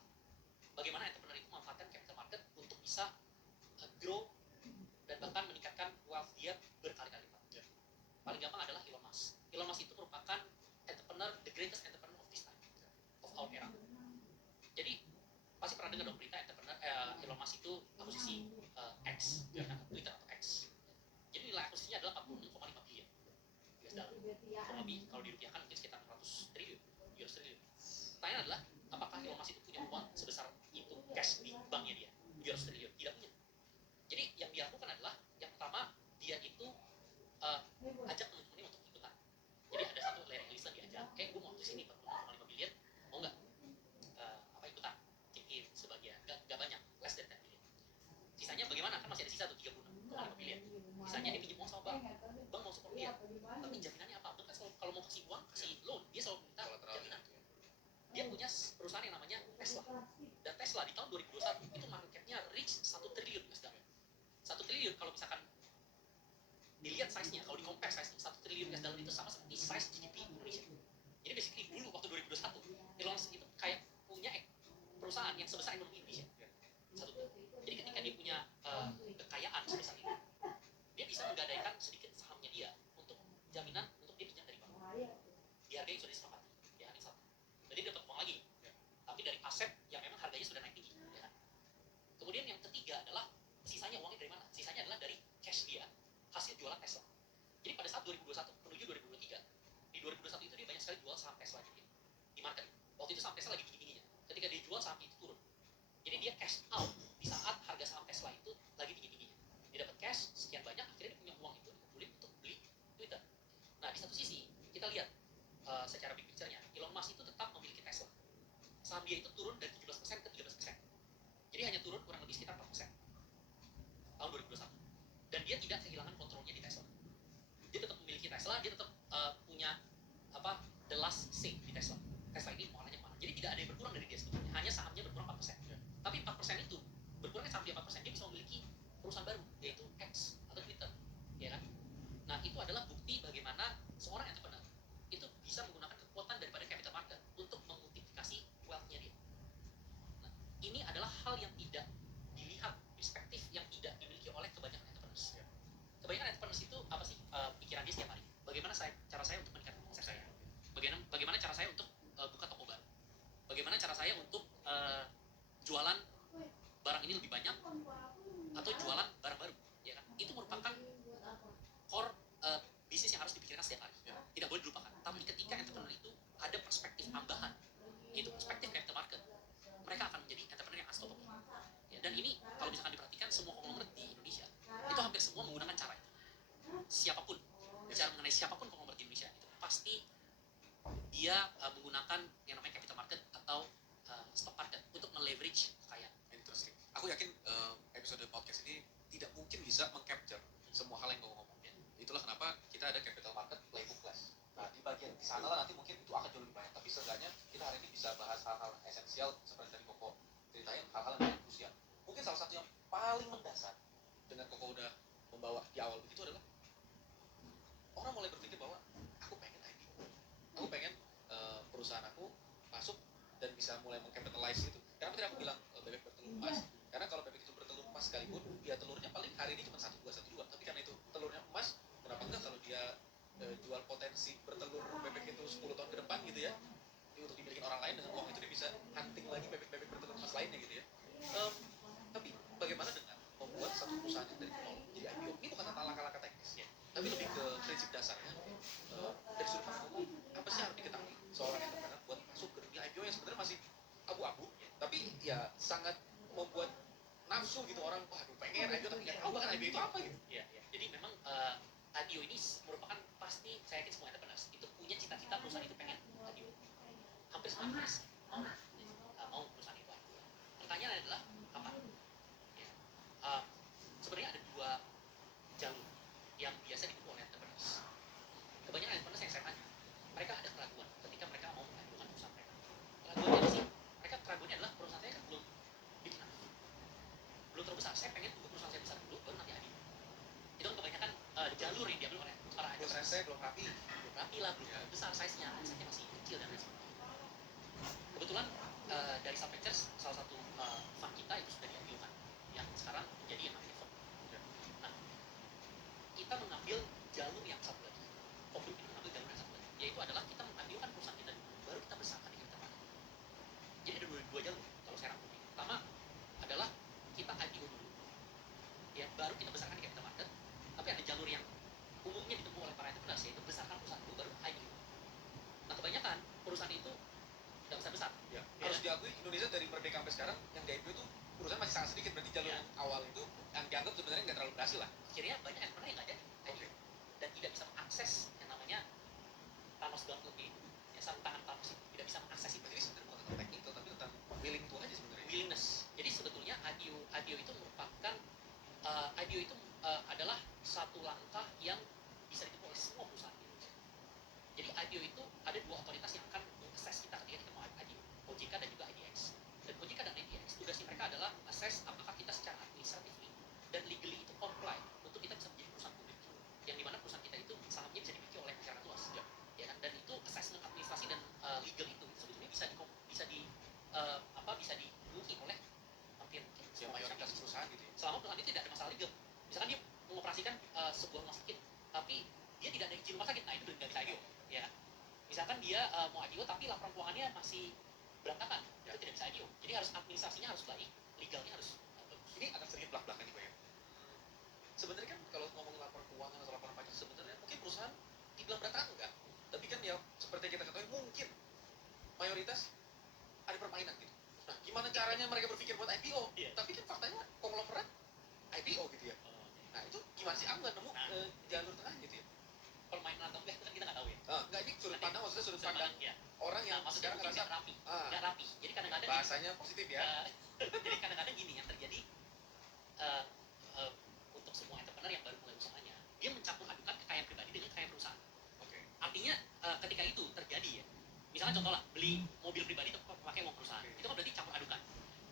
Bagaimana entrepreneur itu memanfaatkan capital market untuk bisa grow dan bahkan meningkatkan wealth dia berkali-kali lipat. Paling gampang adalah Elon Musk. Elon Musk itu merupakan entrepreneur, the greatest entrepreneur of this time, of our era. Jadi pasti pernah dengar dong berita entrepreneur Elon Musk itu akuisisi X, ya kan? Twitter atau X. Jadi nilai akuisisinya adalah 46,5 billion US dollar. Kurang lebih kalau dirupiahkan mungkin sekitar 600 triliun US triliun. Pertanyaan adalah, apakah Elon Musk itu punya uang sebesar itu cash di banknya dia? US triliun, tidak punya. Jadi yang dia lakukan adalah, yang pertama dia itu ajak teman-temannya untuk ikutan. Jadi ada satu Larry Ellison diajak, gue mau akuisisi nih 46,5 billion, mau nggak ikutan? Mungkin sebagian, nggak banyak, less than 10 billion. Sisanya bagaimana? Kan masih ada sisa tuh 36,5 billion. Sisanya dia pinjam uang sama bank mau support dia. Tapi jaminannya apa? Bank kan selalu, kalau mau kasih uang, kasih loan, dia selalu minta jaminan. Dia punya perusahaan yang namanya Tesla. Dan Tesla di tahun 2021 itu market cap-nya reach 1 triliun US dollar. 1 triliun kalau misalkan dilihat size-nya, kalau di compare size-nya, 1 triliun US dollar itu sama seperti size GDP Indonesia. Jadi basically dulu waktu 2021, Elon Musk itu kayak punya perusahaan yang sebesar ekonomi Indonesia. Jadi ketika dia punya kekayaan sebesar itu, dia bisa menggadaikan sedikit sahamnya dia untuk jaminan untuk dia pinjam dari bank. Dihargai sudah disepakati, ya kan, satu. Jadi dia dapat uang lagi, tapi dari aset yang memang harganya sudah naik tinggi. Ya kan? Kemudian yang ketiga adalah sisanya uangnya dari mana? Sisanya adalah dari cash dia hasil jualan Tesla. Jadi pada saat 2021 menuju 2023, di 2021 itu dia banyak sekali jual saham Tesla dia di market. Waktu itu saham Tesla lagi tinggi cash out di saat harga saham Tesla itu lagi tinggi-tingginya. Dia dapat cash sekian banyak, akhirnya dia punya uang itu dikumpulin untuk beli Twitter. Nah di satu sisi kita lihat secara big picture-nya, Elon Musk itu tetap memiliki Tesla. Saham dia itu turun dari 17% ke 13%. Jadi hanya turun kurang lebih sekitar 4% tahun 2021. Dan dia tidak kehilangan kontrolnya di Tesla. Dia tetap memiliki Tesla, dia tetap punya the last say di Tesla. Tesla ini mau arahnya kemana? Jadi tidak ada yang berkurang dari dia sebetulnya. Hanya sahamnya berkurang 4%. Tapi 4% itu berkurangnya saham dia 4%, dia bisa memiliki perusahaan baru yaitu X atau Twitter, ya kan? Nah itu adalah bukti bagaimana seorang entrepreneur itu bisa menggunakan kekuatan daripada capital market untuk memultiplikasi wealth-nya dia. Nah ini adalah hal yang tidak dilihat, perspektif yang tidak dimiliki oleh kebanyakan entrepreneurs. Kebanyakan entrepreneurs itu apa sih pikiran dia setiap hari? Bagaimana cara saya untuk meningkatkan omset saya? Bagaimana cara saya untuk buka toko baru? Bagaimana cara saya untuk jualan barang ini lebih banyak atau jualan barang baru, ya kan? Itu merupakan core bisnis yang harus dipikirkan setiap hari. Tidak boleh dilupakan. Tapi ketika entrepreneur itu ada perspektif tambahan, yaitu perspektif capital market, mereka akan menjadi entrepreneur yang unstoppable. Ya, dan ini kalau misalkan diperhatikan semua konglomerat di Indonesia itu hampir semua menggunakan cara itu. Siapapun bicara mengenai siapapun konglomerat di Indonesia itu pasti dia menggunakan yang namanya capital market atau stock market untuk meleverage kekayaan. Interesting. Aku yakin episode podcast ini tidak mungkin bisa mengcapture semua hal yang kamu ngomong. Itulah kenapa kita ada capital market playbook class. Nah di bagian di sana lah nanti mungkin itu akan jauh lebih banyak. Tapi seenggaknya kita hari ini bisa bahas hal-hal esensial seperti tadi Koko ceritain, hal-hal yang krusial. Mungkin salah satu yang paling mendasar dengan Koko udah membawa di awal begitu adalah orang mulai berpikir bahwa aku pengen IPO, aku pengen perusahaan aku masuk dan bisa mulai mengcapitalize itu. Karena tadi aku bilang bebek bertelur emas. Karena kalau bebek itu bertelur emas sekalipun, ya telurnya paling hari ini cuma 1, 2, 1, 2. Tapi karena itu telurnya emas, kenapa enggak kalau dia jual potensi bertelur bebek itu 10 tahun ke depan gitu ya, untuk dimiliki orang lain, dengan uang itu dia bisa hunting lagi bebek-bebek bertelur emas lainnya gitu ya. Tapi bagaimana dengan membuat satu perusahaan yang dari nol jadi IPO? Ini bukan tentang langkah-langkah teknis ya, tapi lebih ke prinsip dasarnya. Dari sudut pandang umum, apa sih yang harus diketahui seorang entrepreneur buat masuk ke dunia IPO yang sebenarnya masih abu-abu, tapi ya sangat membuat nafsu gitu orang, wah aduh pengen IPO tapi nggak tahu bahkan IPO itu apa gitu. Ya. Jadi memang IPO ini merupakan pasti saya yakin semua entrepreneurs itu punya cita-cita perusahaan itu pengen IPO. Hampir semua entrepreneurs mau perusahaan itu IPO. Pertanyaannya adalah apa? Ya. Sebenarnya ada 2 jalur yang biasa ditempuh oleh entrepreneurs. Kebanyakan entrepreneurs yang saya tanya, mereka ada keraguan ketika mereka mau mengajukan perusahaan mereka. Keraguannya apa sih? Mereka keraguannya adalah perusahaan saya kan belum big enough, belum terbesar. Saya pengen tunggu perusahaan saya besar dulu, baru nanti IPO. Itu kan kebanyakan jalur yang diambil oleh para entrepreneurs. Saya belum rapi Lah, belum besar size-nya masih kecil dan lain sebagainya. Kebetulan dari Sub Ventures, salah satu fund kita itu sudah di-IPO-kan, yang sekarang menjadi yang namanya fund. Nah, kita mengambil jalur yang satu lagi. Fokus itu mengambil jalur yang satu lagi, yaitu adalah kita mengambilkan perusahaan kita dulu, baru kita besarkan di capital market. Jadi ada dua jalur kalau saya rangkum. Pertama adalah kita IPO dulu, ya baru kita besarkan di capital market. Tapi ada jalur yang umumnya ditempuh oleh para entrepreneurs, yaitu besarkan perusahaan dulu baru IPO. Nah kebanyakan perusahaan itu tidak besar-besar. ya. Harus diakui Indonesia dari merdeka sampai sekarang yang di IPO itu perusahaan masih sangat sedikit, berarti jalur yang awal itu yang dianggap sebenarnya nggak terlalu berhasil lah. Akhirnya banyak entrepreneur yang nggak jadi IPO dan tidak bisa mengakses yang namanya Thanos Gauntlet ini, ya sarung tangan Thanos itu tidak bisa mengakses itu. Jadi sebenarnya bukan tentang teknikal tapi tentang willing to aja sebenarnya. Willingness. Jadi sebetulnya IPO itu merupakan IPO itu adalah satu langkah yang bisa ditempuh oleh semua perusahaan di Indonesia. Jadi IPO itu ada 2 otoritas yang akan mengakses kita ketika kita mau IPO, OJK dan juga IDX. Dan OJK dan IDX tugasnya mereka adalah assess apakah kita secara administratif dan legally itu comply untuk kita bisa menjadi perusahaan publik, yang dimana perusahaan kita itu sahamnya bisa dimiliki oleh masyarakat luas, ya kan? Dan itu assessment administrasi dan legal itu sebetulnya bisa dimiliki oleh hampir Ya, mayoritas perusahaan gitu ya. selama perusahaan itu tidak ada masalah legal. Misalkan dia mengoperasikan sebuah rumah sakit, tapi dia tidak ada izin rumah sakit, nah itu nggak bisa IPO, ya kan? Misalkan dia mau IPO tapi laporan keuangannya masih berantakan, itu tidak bisa IPO. Jadi harus administrasinya harus baik, legalnya harus bagus. Ini agak sedikit belak-belakan nih Pak ya. Sebenarnya kan kalau ngomongin laporan keuangan atau laporan pajak, sebenarnya mungkin perusahaan dibilang berantakan enggak, tapi kan ya seperti yang kita ketahui mungkin mayoritas ada permainan gitu. Nah gimana gimana caranya mereka berpikir buat IPO. Iya. Tapi kan faktanya konglomerat IPO gitu ya. Nah itu gimana sih? Aku nggak nemu jalur tengah gitu ya. Permainan atau enggak itu kan kita nggak tahu ya. Enggak, ini sudut pandang, maksudnya sudut pandang Ya. orang yang Maksudnya sekarang mungkin ngerasa nggak rapi, ah, nggak rapi. Jadi kadang-kadang bahasanya positif ya. jadi kadang-kadang gini yang terjadi eh, untuk semua entrepreneur yang baru mulai usahanya, dia mencampur adukan kekayaan pribadi dengan kekayaan perusahaan. Oke. Artinya ketika itu terjadi ya, misalnya contoh lah, beli mobil pribadi tapi pakai uang perusahaan, itu kan berarti campur adukan.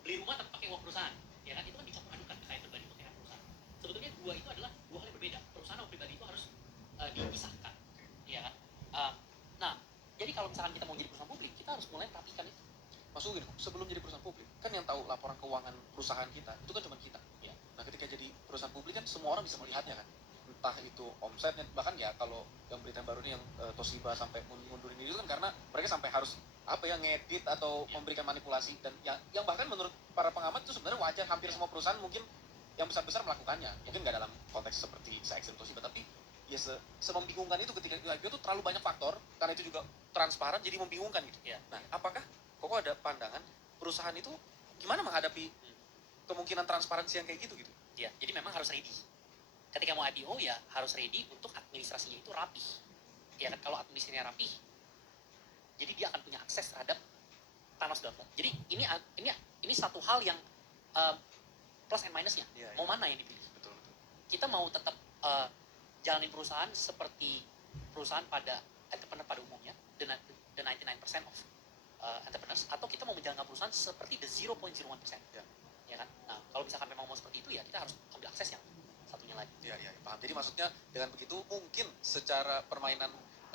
Beli rumah tapi pakai uang perusahaan, ya kan, itu kan dicampur adukan kekayaan pribadi dengan kekayaan perusahaan. Sebetulnya dua itu adalah dua hal yang berbeda. Perusahaan sama pribadi itu harus dipisahkan, ya kan. Nah, jadi kalau misalkan kita mau jadi perusahaan publik, kita harus mulai merapikan itu. Maksud gini, sebelum jadi perusahaan publik, kan yang tahu laporan keuangan perusahaan kita itu kan cuma kita. Ya. Nah ketika jadi perusahaan publik kan semua orang bisa melihatnya kan. Entah itu omsetnya, bahkan ya kalau yang berita baru nih yang Toshiba sampai mundurin diri itu kan karena mereka sampai harus apa ya, ngedit atau memberikan manipulasi, dan yang bahkan menurut para pengamat itu sebenarnya wajar, hampir semua perusahaan mungkin yang besar-besar melakukannya. Mungkin nggak dalam konteks seperti CX dan Toshiba, tapi ya semembingungkan itu ketika IPO itu terlalu banyak faktor, karena itu juga transparan jadi membingungkan gitu. Ya. Nah, apakah Koko ada pandangan perusahaan itu gimana menghadapi kemungkinan transparansi yang kayak gitu gitu? Ya, jadi memang harus ready. Ketika mau IPO ya harus ready untuk administrasinya itu rapih. Ya kan, kalau administrasinya rapih, jadi dia akan punya akses terhadap tanah segala. Jadi ini satu hal yang plus and minusnya. Iya, Mau iya. mana yang dipilih? Betul betul. Kita mau tetap jalanin perusahaan seperti perusahaan pada entrepreneur pada umumnya, the 99% of entrepreneurs, atau kita mau menjalankan perusahaan seperti the 0.01%. Ya. Ya kan? Nah, kalau misalkan memang mau seperti itu ya kita harus ambil akses yang satunya lagi. Iya iya, paham. Jadi maksudnya dengan begitu mungkin secara permainan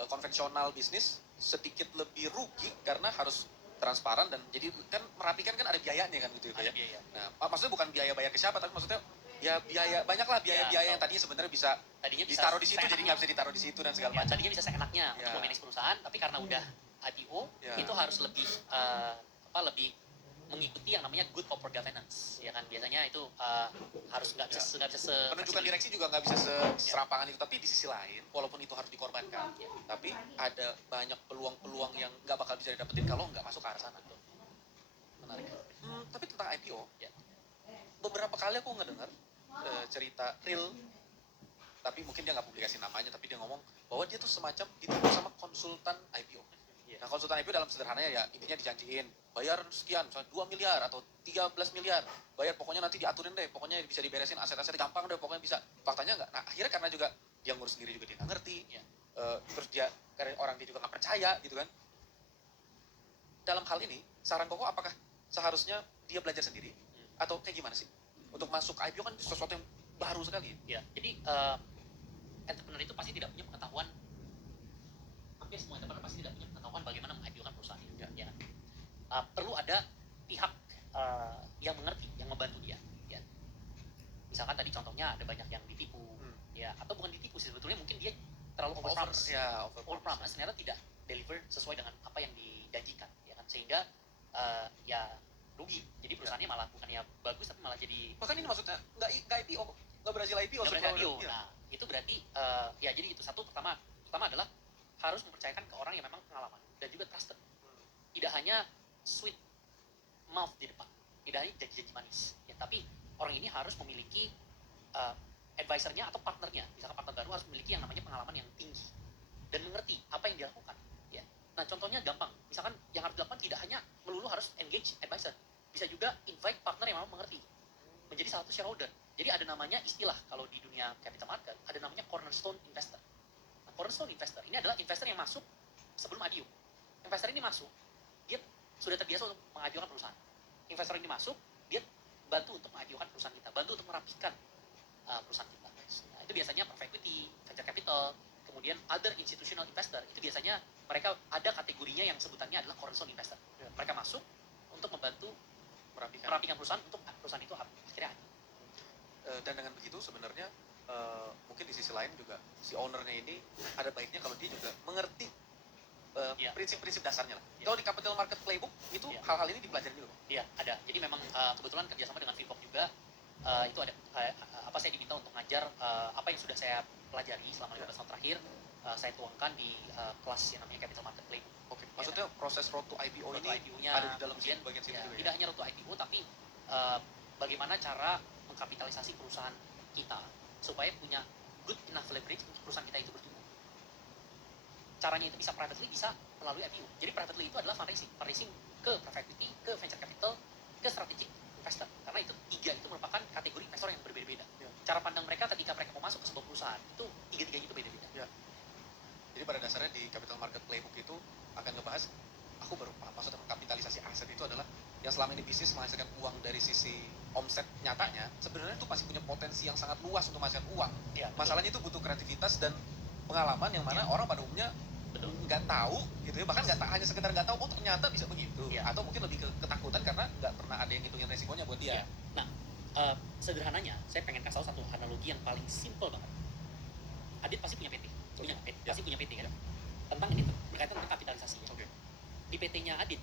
konvensional bisnis sedikit lebih rugi karena harus transparan, dan jadi kan merapikan kan ada biayanya kan gitu Ada ya. biaya. Nah, maksudnya bukan biaya bayar ke siapa, tapi maksudnya ya biaya, banyaklah biaya-biaya yang tadinya sebenarnya bisa Tadinya bisa ditaruh di situ jadi seenaknya. nggak bisa ditaruh di situ dan segala Ya, macam. tadinya bisa seenaknya Ya. untuk manage perusahaan, tapi karena udah IPO Ya. itu harus lebih lebih mengikuti yang namanya good corporate governance, ya kan. Biasanya itu harus nggak bisa Penunjukan direksi juga nggak bisa serampangan itu, tapi di sisi lain walaupun itu harus dikorbankan, tapi ada banyak peluang-peluang yang nggak bakal bisa didapetin kalau nggak masuk ke arah sana. Menarik. Tapi tentang IPO, Ya. beberapa kali aku ngedengar cerita real, tapi mungkin dia nggak publikasi namanya, tapi dia ngomong bahwa dia tuh semacam ditipu sama konsultan IPO. Ya. Nah, konsultan IPO dalam sederhananya ya intinya dijanjiin bayar sekian, misalnya 2 miliar atau 13 miliar, bayar pokoknya nanti diaturin deh, pokoknya bisa diberesin aset-asetnya gampang deh, pokoknya bisa. Faktanya nggak. Nah, akhirnya karena juga dia ngurus sendiri juga dia nggak ngerti, Ya. terus dia karena orang dia juga nggak percaya gitu kan. Dalam hal ini, saran Koko apakah seharusnya dia belajar sendiri atau kayak gimana sih? Untuk masuk IPO kan sesuatu yang baru sekali. Ya, jadi entrepreneur itu pasti tidak punya pengetahuan. Hampir semua entrepreneur pasti tidak punya pengetahuan bagaimana meng-IPO-kan perusahaan. Ya. Perlu ada pihak yang mengerti, yang membantu dia. Ya. Misalkan tadi contohnya ada banyak yang ditipu, ya, atau bukan ditipu sih, sebetulnya mungkin dia terlalu overpromise. Overpromise ternyata tidak deliver sesuai dengan apa yang dijanjikan, ya kan, sehingga ya rugi. Jadi perusahaannya malah bukannya bagus tapi malah jadi Bahkan ini maksudnya nggak IPO, nggak berhasil IPO. nggak berhasil IPO. Iya. Nah, itu berarti ya jadi itu satu pertama adalah harus mempercayakan ke orang yang memang pengalaman dan juga trusted. Tidak hanya sweet mouth di depan, tidak hanya janji-janji manis, ya, tapi orang ini harus memiliki advisernya atau partnernya. Misalkan partner baru harus memiliki yang namanya pengalaman yang tinggi dan mengerti apa yang dia lakukan. Ya. Nah, contohnya gampang. Misalkan yang harus dilakukan tidak hanya melulu harus engage advisor, bisa juga invite partner yang memang mengerti, menjadi salah satu shareholder. Jadi ada namanya istilah kalau di dunia capital market, ada namanya cornerstone investor. Nah, cornerstone investor ini adalah investor yang masuk sebelum IPO. Investor ini masuk, dia sudah terbiasa untuk mengajukan perusahaan. Investor ini masuk, dia bantu untuk mengajukan perusahaan kita, bantu untuk merapikan perusahaan kita. Nah, itu biasanya private equity, venture capital, kemudian other institutional investor. Itu biasanya mereka ada kategorinya yang sebutannya adalah cornerstone investor. Mereka masuk untuk membantu merapikan perusahaan untuk perusahaan itu akhirnya ada. Dan dengan begitu sebenarnya mungkin di sisi lain juga si ownernya ini ada baiknya kalau dia juga mengerti prinsip-prinsip dasarnya lah. Kalau di capital market playbook itu hal-hal ini dipelajari dulu. Iya, ada. Jadi memang kebetulan kerjasama dengan Vivok juga itu ada saya diminta untuk ngajar apa yang sudah saya pelajari selama 15 tahun terakhir saya tuangkan di kelas yang namanya Capital Market Playbook. Oke, maksudnya proses road to IPO Road to ini IPO-nya ada di dalam kemudian, bagian situ ya, juga ya? tidak hanya road to IPO tapi bagaimana cara mengkapitalisasi perusahaan kita supaya punya good enough leverage untuk perusahaan kita itu bertumbuh. Caranya itu bisa privately, bisa melalui IPO. Jadi privately itu adalah fundraising ke private equity, ke venture capital, ke strategic investor. Karena itu tiga itu merupakan kategori investor yang berbeda-beda. Ya. Cara pandang mereka ketika mereka mau masuk ke sebuah perusahaan itu tiga-tiganya itu beda-beda. Ya. Jadi pada dasarnya di Capital Market Playbook itu akan ngebahas, aku baru paham, maksudnya kapitalisasi aset itu adalah yang selama ini bisnis menghasilkan uang dari sisi omset nyatanya, sebenarnya itu masih punya potensi yang sangat luas untuk menghasilkan uang. Ya, Masalahnya itu butuh kreativitas dan pengalaman yang mana Ya. orang pada umumnya betul. nggak tahu gitu ya, bahkan hanya sekedar nggak tahu, oh ternyata bisa begitu. Ya. Atau mungkin lebih ke ketakutan karena nggak pernah ada yang ngitungin resikonya buat dia. Ya. Nah, sederhananya saya pengen kasih tahu satu analogi yang paling simple banget. Adit pasti punya PT, pasti punya PT kan? Tentang ini berkaitan tentang kapitalisasi. Ya. Oke. Di PT-nya Adit,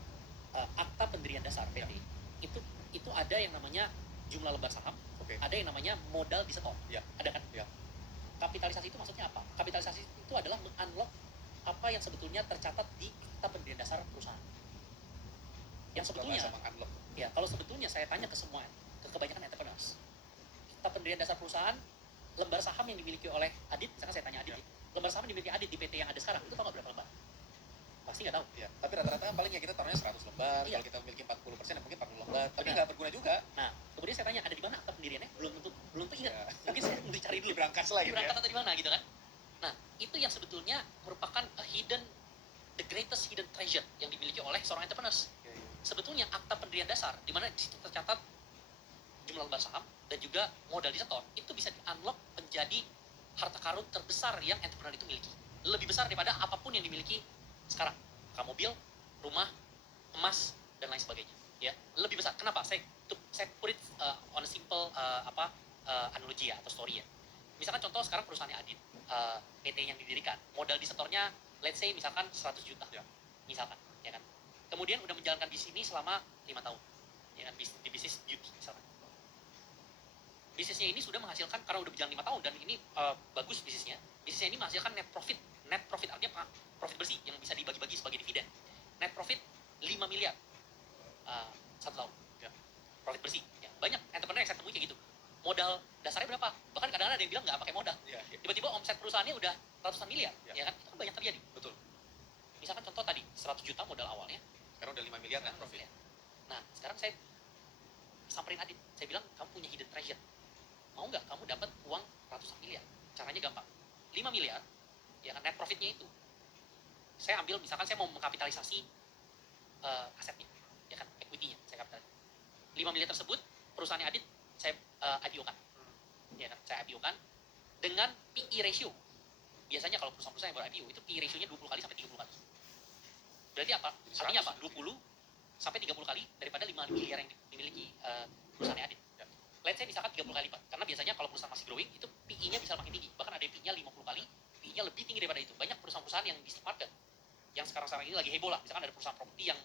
akta pendirian dasar PT itu ada yang namanya jumlah lembar saham, Oke. ada yang namanya modal disetor. Ya. Ada kan? Ya. Kapitalisasi itu maksudnya apa? Kapitalisasi itu adalah mengunlock apa yang sebetulnya tercatat di akta pendirian dasar perusahaan. Yang sebetulnya, unlock. ya kalau sebetulnya saya tanya ke semua, ke kebanyakan entrepreneurs, akta pendirian dasar perusahaan, lembar saham yang dimiliki oleh Adit, misalkan saya tanya Adit, Ya. lembar saham yang dimiliki Adit di PT yang ada sekarang, itu tahu nggak berapa lembar? Pasti nggak tahu. Ya, tapi rata-rata paling ya kita taruhnya 100 lembar, Iya. kalau kita memiliki 40% ya mungkin 40 lembar, tapi Benar. nggak berguna juga. Nah, kemudian saya tanya, ada di mana akta pendiriannya? Belum tentu ingat. Ya. Mungkin saya mesti cari dulu. Berangkas lah gitu ya. Berangkat atau di mana gitu kan? Nah, itu yang sebetulnya merupakan the greatest hidden treasure yang dimiliki oleh seorang entrepreneurs. Ya, ya. Sebetulnya akta pendirian dasar, di mana di situ tercatat jumlah lembar saham dan juga modal disetor, itu bisa di-unlock menjadi harta karun terbesar yang entrepreneur itu miliki. Lebih besar daripada apapun yang dimiliki sekarang. Mobil, rumah, emas, dan lain sebagainya. Ya, lebih besar. Kenapa? Saya put it on a simple analogi ya, atau story ya. Misalkan contoh sekarang perusahaannya Adit, PT yang didirikan, modal disetornya let's say misalkan 100 juta. Ya. Misalkan, ya kan. Kemudian udah menjalankan bisnis ini selama 5 tahun. Ya kan, di bisnis beauty misalkan. Bisnisnya ini sudah menghasilkan, karena udah berjalan 5 tahun dan ini bagus bisnisnya. Bisnisnya ini menghasilkan net profit. Net profit artinya apa? Profit bersih yang bisa dibagi-bagi sebagai dividen. Net profit 5 miliar 1 tahun. Ya. Profit bersih. Ya. Banyak entrepreneur yang saya temui kayak gitu. Modal dasarnya berapa? Bahkan kadang-kadang ada yang bilang nggak pakai modal. Ya, ya. Tiba-tiba omset perusahaannya udah ratusan miliar. Ya. Ya kan? Itu kan banyak terjadi. Betul. Misalkan contoh tadi 100 juta modal awalnya. Sekarang udah 5 miliar kan profit. Nah, sekarang saya samperin Adit. Saya bilang, kamu punya hidden treasure. Mau nggak kamu dapat uang ratusan miliar? Caranya gampang. 5 miliar, ya kan, net profitnya itu. Saya ambil, misalkan saya mau mengkapitalisasi asetnya, ya kan, equity-nya, saya kapitalisasi. 5 miliar tersebut, perusahaannya Adit, saya IPO-kan. Ya kan, saya IPO-kan dengan PE ratio. Biasanya kalau perusahaan-perusahaan yang ber-IPO, itu PE ratio-nya 20 kali sampai 30 kali. Berarti apa? Artinya apa? 20 sampai 30 kali daripada 5 miliar yang dimiliki perusahaan Adit. Ya. Let's say misalkan 30 kali lipat. Karena biasanya kalau perusahaan masih growing, itu PE-nya bisa makin tinggi. Bahkan ada yang PE-nya 50 kali, PE-nya lebih tinggi daripada itu. Banyak perusahaan-perusahaan yang di stock market, yang sekarang-sekarang ini lagi heboh lah. Misalkan ada perusahaan properti yang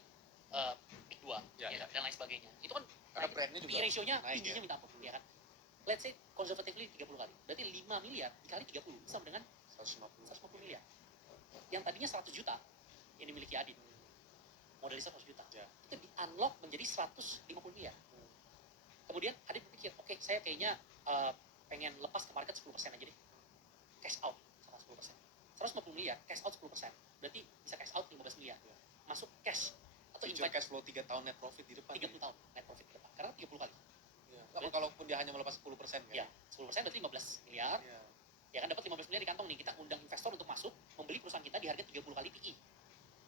Big 2, Ya, ya, ya. dan lain sebagainya. Itu kan Karena brandnya juga PE ratio-nya naik tingginya ya. minta ampun, ya kan? Let's say conservatively 30 kali. Berarti 5 miliar dikali 30 sama dengan 150. 150 miliar. Yang tadinya 100 juta yang dimiliki Adit, modalnya 100 juta. Ya. Itu di-unlock menjadi 150 miliar. Kemudian Adit berpikir, oke, saya kayaknya pengen lepas ke market 10% aja deh. Cash out sama 10%. 150 miliar, cash out 10%. Berarti bisa cash out 15 miliar. Ya. Masuk cash atau Future invest cash flow 3 tahun net profit di depan. 30 tahun net profit ke depan. Karena 30 kali. Ya. Nah, kalaupun dia hanya melepas 10% kan. Ya, 10% berarti 15 miliar. Ya. Ya kan, dapat 15 miliar di kantong nih. Kita undang investor untuk masuk, membeli perusahaan kita di harga 30 kali PE.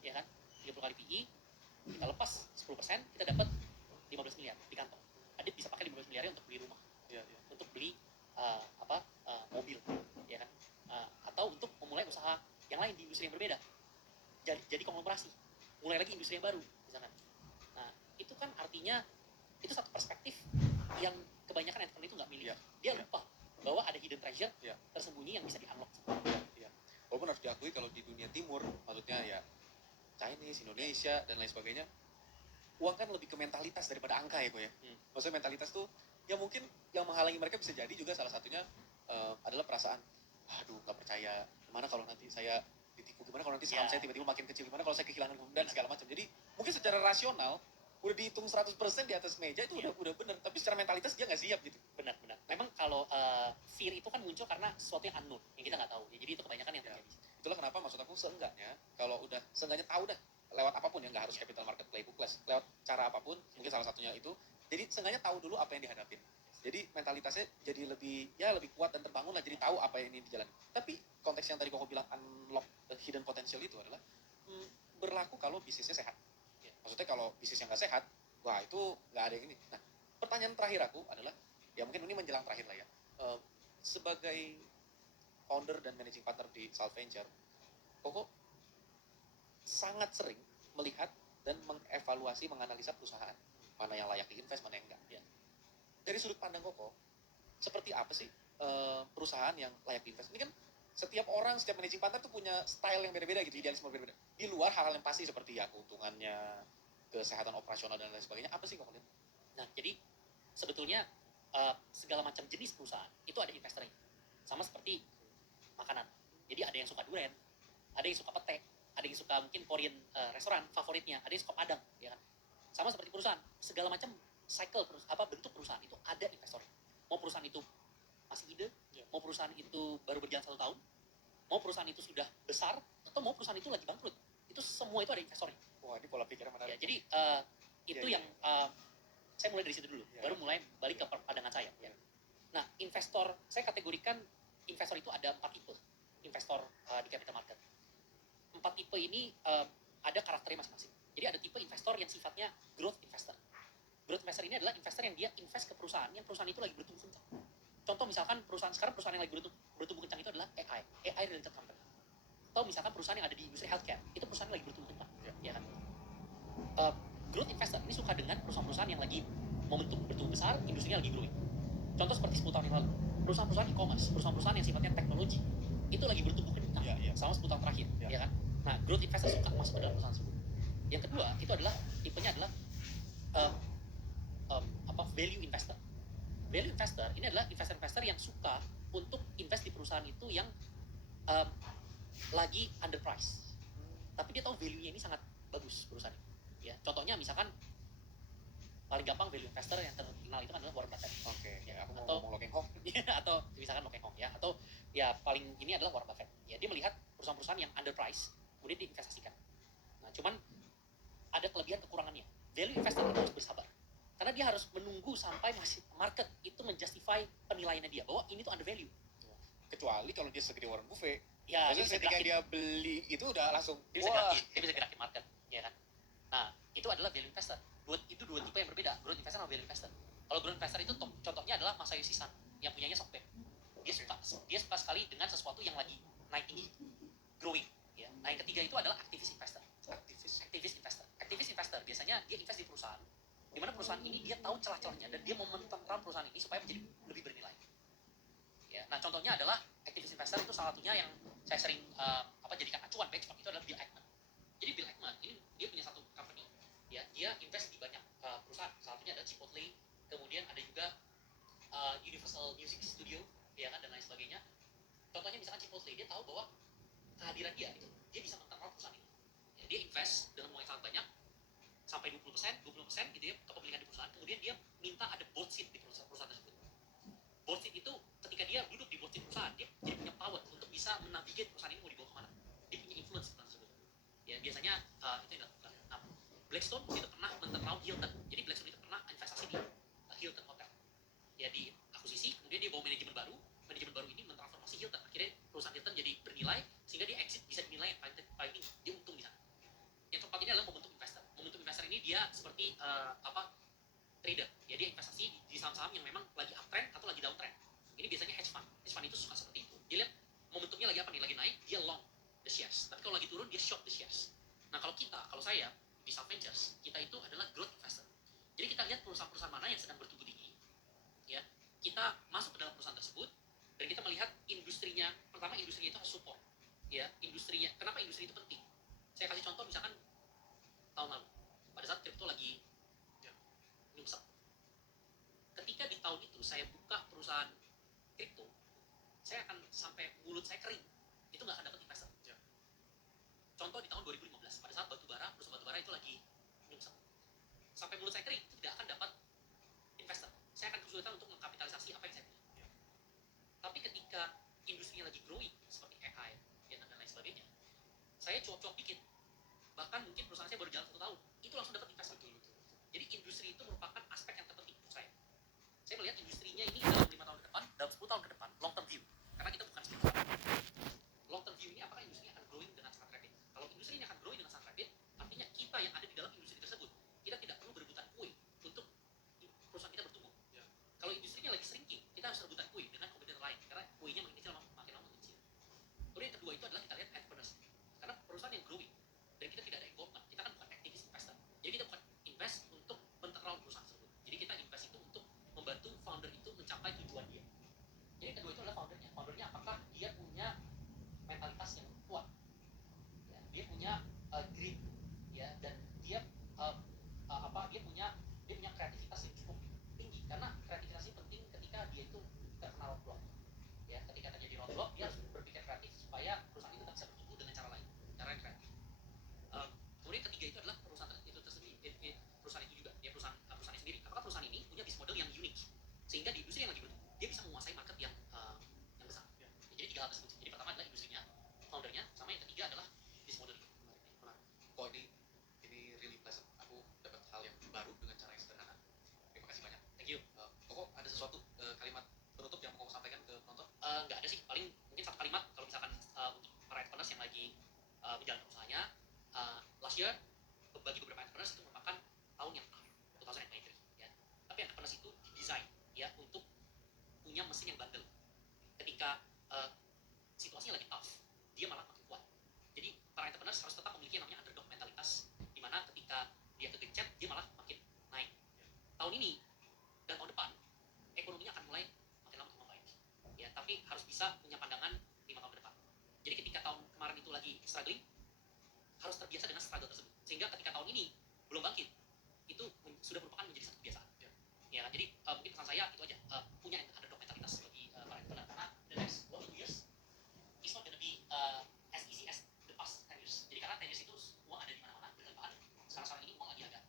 Ya kan? 30 kali PE, kita lepas 10%, kita dapat 15 miliar di kantong. Adit bisa pakai 15 miliarnya untuk beli rumah, Ya, ya. untuk beli mobil, ya kan? Atau untuk memulai usaha yang lain di industri yang berbeda. Jadi konglomerasi, mulai lagi industri yang baru, misalkan. Nah, itu kan artinya itu satu perspektif yang kebanyakan entrepreneur itu nggak miliki. Ya. Dia Ya. lupa bahwa ada hidden treasure Ya. tersembunyi yang bisa di-unlock. Walaupun harus diakui kalau di dunia timur, maksudnya ya Chinese, Indonesia, dan lain sebagainya, uang kan lebih ke mentalitas daripada angka ya kok ya. Maksudnya mentalitas tuh, ya mungkin yang menghalangi mereka bisa jadi juga salah satunya adalah perasaan, aduh nggak percaya gimana kalau nanti saya ditipu, gimana kalau nanti saham saya tiba-tiba makin kecil, gimana kalau saya kehilangan dan segala macam. Jadi mungkin secara rasional udah dihitung 100% di atas meja itu udah bener, tapi secara mentalitas dia nggak siap gitu. Benar. Memang kalau fear itu kan muncul karena sesuatu yang unknown, yang kita nggak tahu. Ya, jadi itu kebanyakan yang terjadi. Itulah kenapa maksud aku seenggaknya kalau udah seenggaknya tahu dah lewat apapun ya, nggak harus capital market playbook-less, lewat cara apapun, mungkin salah satunya itu. Jadi seenggaknya tahu dulu apa yang dihadapin. Jadi mentalitasnya jadi lebih kuat dan terbangun lah, jadi tahu apa yang ini dijalani. Tapi konteks yang tadi Koko bilang unlock the hidden potential itu adalah berlaku kalau bisnisnya sehat. Ya, maksudnya kalau bisnis yang nggak sehat, wah itu nggak ada yang ini. Nah, pertanyaan terakhir aku adalah, ya mungkin ini menjelang terakhir lah ya. Sebagai founder dan managing partner di Salt Venture, Koko sangat sering melihat dan mengevaluasi, menganalisa perusahaan. Mana yang layak diinvest, mana yang enggak. Ya. Dari sudut pandang Koko, seperti apa sih perusahaan yang layak diinvest? Ini kan setiap orang, setiap managing partner tuh punya style yang beda-beda gitu, idealisme berbeda. Di luar hal-hal yang pasti seperti ya keuntungannya, kesehatan operasional dan lain sebagainya, apa sih Koko lihat? Nah, jadi sebetulnya segala macam jenis perusahaan itu ada investornya. Sama seperti makanan. Jadi ada yang suka durian, ada yang suka pete, ada yang suka mungkin Korean restoran favoritnya, ada yang suka padang, ya kan? Sama seperti perusahaan, segala macam cycle bentuk perusahaan itu ada investornya. Mau perusahaan itu masih ide, mau perusahaan itu baru berjalan 1 tahun, mau perusahaan itu sudah besar, atau mau perusahaan itu lagi bangkrut, itu semua itu ada investornya. Wah, ini pola pikirnya menarik. Ya, jadi itu yang saya mulai dari situ dulu, baru mulai balik ke pandangan saya. Ya. Nah, investor, saya kategorikan investor itu ada 4 tipe investor di capital market. 4 tipe ini ada karakternya masing-masing. Jadi ada tipe investor yang sifatnya growth investor. Growth investor ini adalah investor yang dia invest ke perusahaan yang perusahaan itu lagi bertumbuh kencang. Contoh misalkan perusahaan yang lagi bertumbuh kencang itu adalah AI related company. Atau misalkan perusahaan yang ada di industri healthcare, itu perusahaan yang lagi bertumbuh kencang. Ya kan? Growth investor ini suka dengan perusahaan-perusahaan yang lagi momentum bertumbuh besar, industrinya lagi growing. Contoh seperti 10 tahun yang lalu, perusahaan-perusahaan e-commerce, perusahaan-perusahaan yang sifatnya teknologi, itu lagi bertumbuh kencang selama 10 tahun terakhir, ya kan? Nah, growth investor suka masuk ke dalam perusahaan tersebut. Yang kedua, itu adalah tipenya adalah value investor. Value investor ini adalah investor-investor yang suka untuk invest di perusahaan itu yang lagi underpriced. Tapi dia tahu value-nya ini sangat bagus perusahaan ini. Ya, contohnya misalkan paling gampang value investor yang terkenal itu adalah Warren Buffett. Oke, ya, aku mau atau ngomong Lokeng Hong. atau misalkan Lokeng Hong ya, atau ya paling ini adalah Warren Buffett. Ya, dia melihat perusahaan-perusahaan yang underpriced kemudian diinvestasikan. Nah, cuman ada kelebihan kekurangannya. Value investor itu harus bersabar. Karena dia harus menunggu sampai masih market itu menjustify penilaiannya dia bahwa ini tuh under value. Kecuali kalau dia segede Warren Buffett. Ya, maksudnya ketika dia beli itu udah langsung dia bisa gerakin market, ya kan? Nah, itu adalah value investor. Itu dua tipe yang berbeda, growth investor sama value investor. Kalau growth investor itu contohnya adalah Masayoshi Son yang punyanya SoftBank. Dia suka sekali dengan sesuatu yang lagi naik tinggi, growing. Ya. Nah, yang ketiga itu adalah activist investor. Activist investor biasanya dia invest di perusahaan, di mana perusahaan ini dia tahu celah-celahnya dan dia mau menentang perusahaan ini supaya menjadi lebih bernilai. Ya. Nah, contohnya adalah activist investor itu salah satunya yang saya sering jadikan acuan benchmark itu adalah Bill Ackman. Jadi Bill Ackman ini dia punya satu company, ya dia invest di banyak perusahaan. Salah satunya ada Chipotle, kemudian ada juga Universal Music Studio, ya kan, dan lain sebagainya. Contohnya misalkan Chipotle, dia tahu bahwa kehadiran dia itu dia bisa menterol perusahaan ini. Ya, dia invest dengan uang yang sangat banyak sampai 20% gitu ya kepemilikan di perusahaan. Kemudian dia minta ada board seat di perusahaan tersebut. Board seat itu ketika dia duduk di board seat perusahaan, dia jadi punya power untuk bisa menavigate perusahaan ini mau dibawa kemana. Dia punya influence perusahaan tersebut. Ya biasanya itu yang dilakukan. Nah, Blackstone itu pernah menterol Hilton. Jadi Blackstone itu pernah investasi di Hilton Hotel. Ya di akuisisi, kemudian dia bawa manajemen baru ini mentransformasi Hilton. Akhirnya perusahaan Hilton jadi bernilai sehingga dia exit bisa dinilai yang paling tinggi. Dia untung di sana. Yang keempat ini adalah momentum investor. Momentum investor ini dia seperti trader. Ya dia investasi di saham-saham yang memang lagi uptrend atau lagi downtrend. Ini biasanya hedge fund. Hedge fund itu suka seperti itu. Dia lihat momentumnya lagi apa nih? Lagi naik, dia long the shares. Tapi kalau lagi turun, dia short the shares. Nah, kalau saya di Salt Ventures, kita itu adalah growth investor. Jadi kita lihat perusahaan-perusahaan mana yang sedang bertumbuh tinggi. Ya, kita masuk ke dalam perusahaan tersebut dan kita melihat industrinya. Pertama, industrinya itu harus support. Ya, industrinya. Kenapa industri itu penting? Saya kasih contoh misalkan tahun lalu pada saat kripto lagi nyungsep. Ketika di tahun itu saya buka perusahaan kripto, saya akan sampai mulut saya kering. Itu nggak akan year bagi beberapa entrepreneurs itu merupakan tahun yang tough, 2023 ya. Tapi entrepreneurs itu didesain ya untuk punya mesin yang bandel. Ketika situasinya lagi tough, dia malah makin kuat. Jadi para entrepreneurs harus tetap memiliki yang namanya underdog mentalitas, di mana ketika dia kegencet, dia malah makin naik. Tahun ini dan tahun depan ekonominya akan mulai makin lama makin membaik. Ya, tapi harus bisa punya pandangan 5 tahun ke depan. Jadi ketika tahun kemarin itu lagi struggling, harus terbiasa dengan struggle tersebut. Sehingga ketika tahun ini belum bangkit, itu sudah merupakan menjadi satu kebiasaan. Ya, jadi mungkin pesan saya itu aja, punya underdog mentalitas bagi para entrepreneur. Karena the next 1 to 2 years it's not gonna be as easy as the past 10 years. Jadi karena 10 years itu uang ada di mana-mana berlimpahan. Sekarang ini uang lagi agak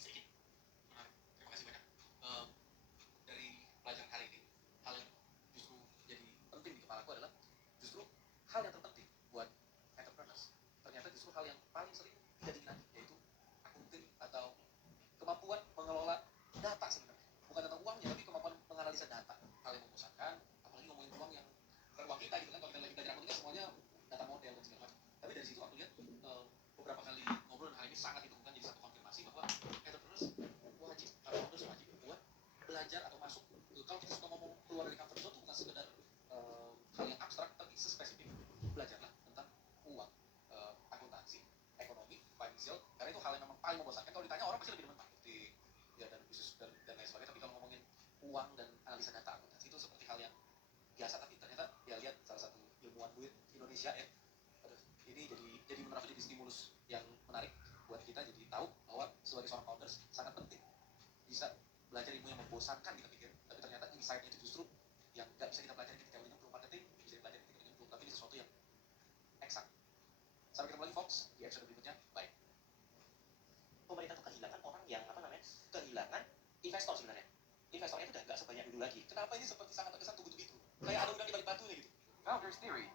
sedikit. Menarik. Terima kasih banyak. Dari pelajaran hari ini, hal yang justru jadi penting di kepalaku adalah justru hal yang terpenting buat entrepreneurs. Ternyata justru hal yang paling sering tidak diminati, yaitu akunting atau kemampuan mengelola data sebenarnya. Bukan tentang uangnya, tapi kemampuan menganalisa data. Hal yang membosankan, apalagi ngomongin uang yang uang kita gitu kan. Kalau kita lagi belajar akunting semuanya data model dan segala macam. Tapi dari situ aku lihat beberapa kali ngobrol dan hal ini sangat ditemukan jadi satu konfirmasi bahwa entrepreneurs wajib, para founders wajib buat belajar atau masuk. Kalau kita suka ngomong keluar dari comfort zone itu bukan sekedar hal yang abstrak, tapi sespesifik. Belajarlah tentang uang, akuntansi, ekonomi, financial, karena itu hal yang memang paling membosankan. Kalau ditanya orang pasti lebih demen marketing, ya dan bisnis dan lain sebagainya. Tapi kalau ngomongin uang dan analisa data akuntansi itu seperti hal yang biasa, tapi ternyata ya lihat salah satu ilmuwan duit Indonesia ya. Aduh, ini jadi menurut aku jadi stimulus yang menarik buat kita, jadi tahu bahwa sebagai seorang founders sangat penting bisa belajar ilmu yang membosankan kita pikir, tapi ternyata insight-nya itu justru yang nggak bisa kita pelajari ketika menyemplung marketing, bisa dipelajari ketika menyemplung, tapi ini sesuatu yang eksak. Sampai ketemu lagi Fox di episode berikutnya. Bye. Pemerintah tuh kehilangan orang yang kehilangan investor sebenarnya. Investornya itu udah nggak sebanyak dulu lagi. Kenapa ini seperti sangat terkesan tubuh itu? Kayak ada udang di balik batunya gitu. Founders Theory.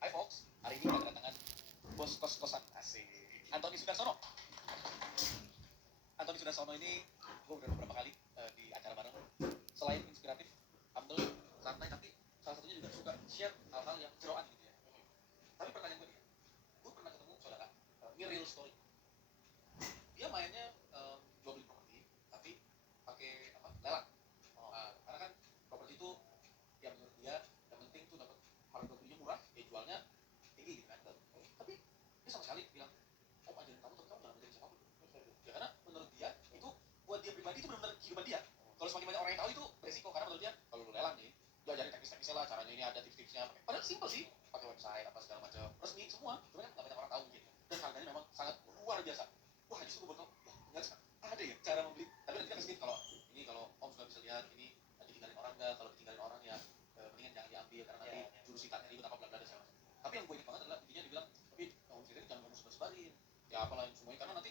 Hai Fox, hari ini kita kedatangan bos kos-kosan asik, Antoni Sudarsono. Antoni Sudarsono ini gue udah beberapa kali di acara bareng. Selain inspiratif, humble, santai, tapi salah satunya juga suka share hal-hal yang jeroan gitu ya. Tapi pertanyaan gue pernah ketemu saudara, ini real story. Dia mainnya jual beli properti, tapi pakai apa? Lelang. Karena kan properti itu yang menurut dia yang penting tuh dapat harga belinya murah, ya jualnya tinggi gitu kan. Tapi dia sama sekali bilang, oh ajarin kamu, tapi kamu jangan ajarin siapapun. Ya karena menurut dia itu buat dia pribadi itu benar-benar kehidupan dia. Kalau semakin banyak orang yang tahu itu beresiko, karena menurut dia kalau lu lelang nih, lu ajarin teknis-teknisnya lah, caranya ini ada tips-tipsnya. Padahal simple sih, pakai website apa segala macam, resmi semua. Cuma kan nggak banyak orang tahu gitu. Dan harganya memang sangat luar biasa. Wah justru gue bakal, wah ternyata ada ya cara membeli. Tapi nanti kita kasih kalau ini kalau Om sudah bisa lihat ini ditinggalin orang nggak, kalau ditinggalin orang ya mendingan jangan diambil karena nanti jurus sitatnya ribet apa bla bla dan segala macam. Tapi yang gue ingat banget adalah intinya dibilang, tapi Om Siti jangan ngomong sebar-sebarin ya apalah semuanya, karena nanti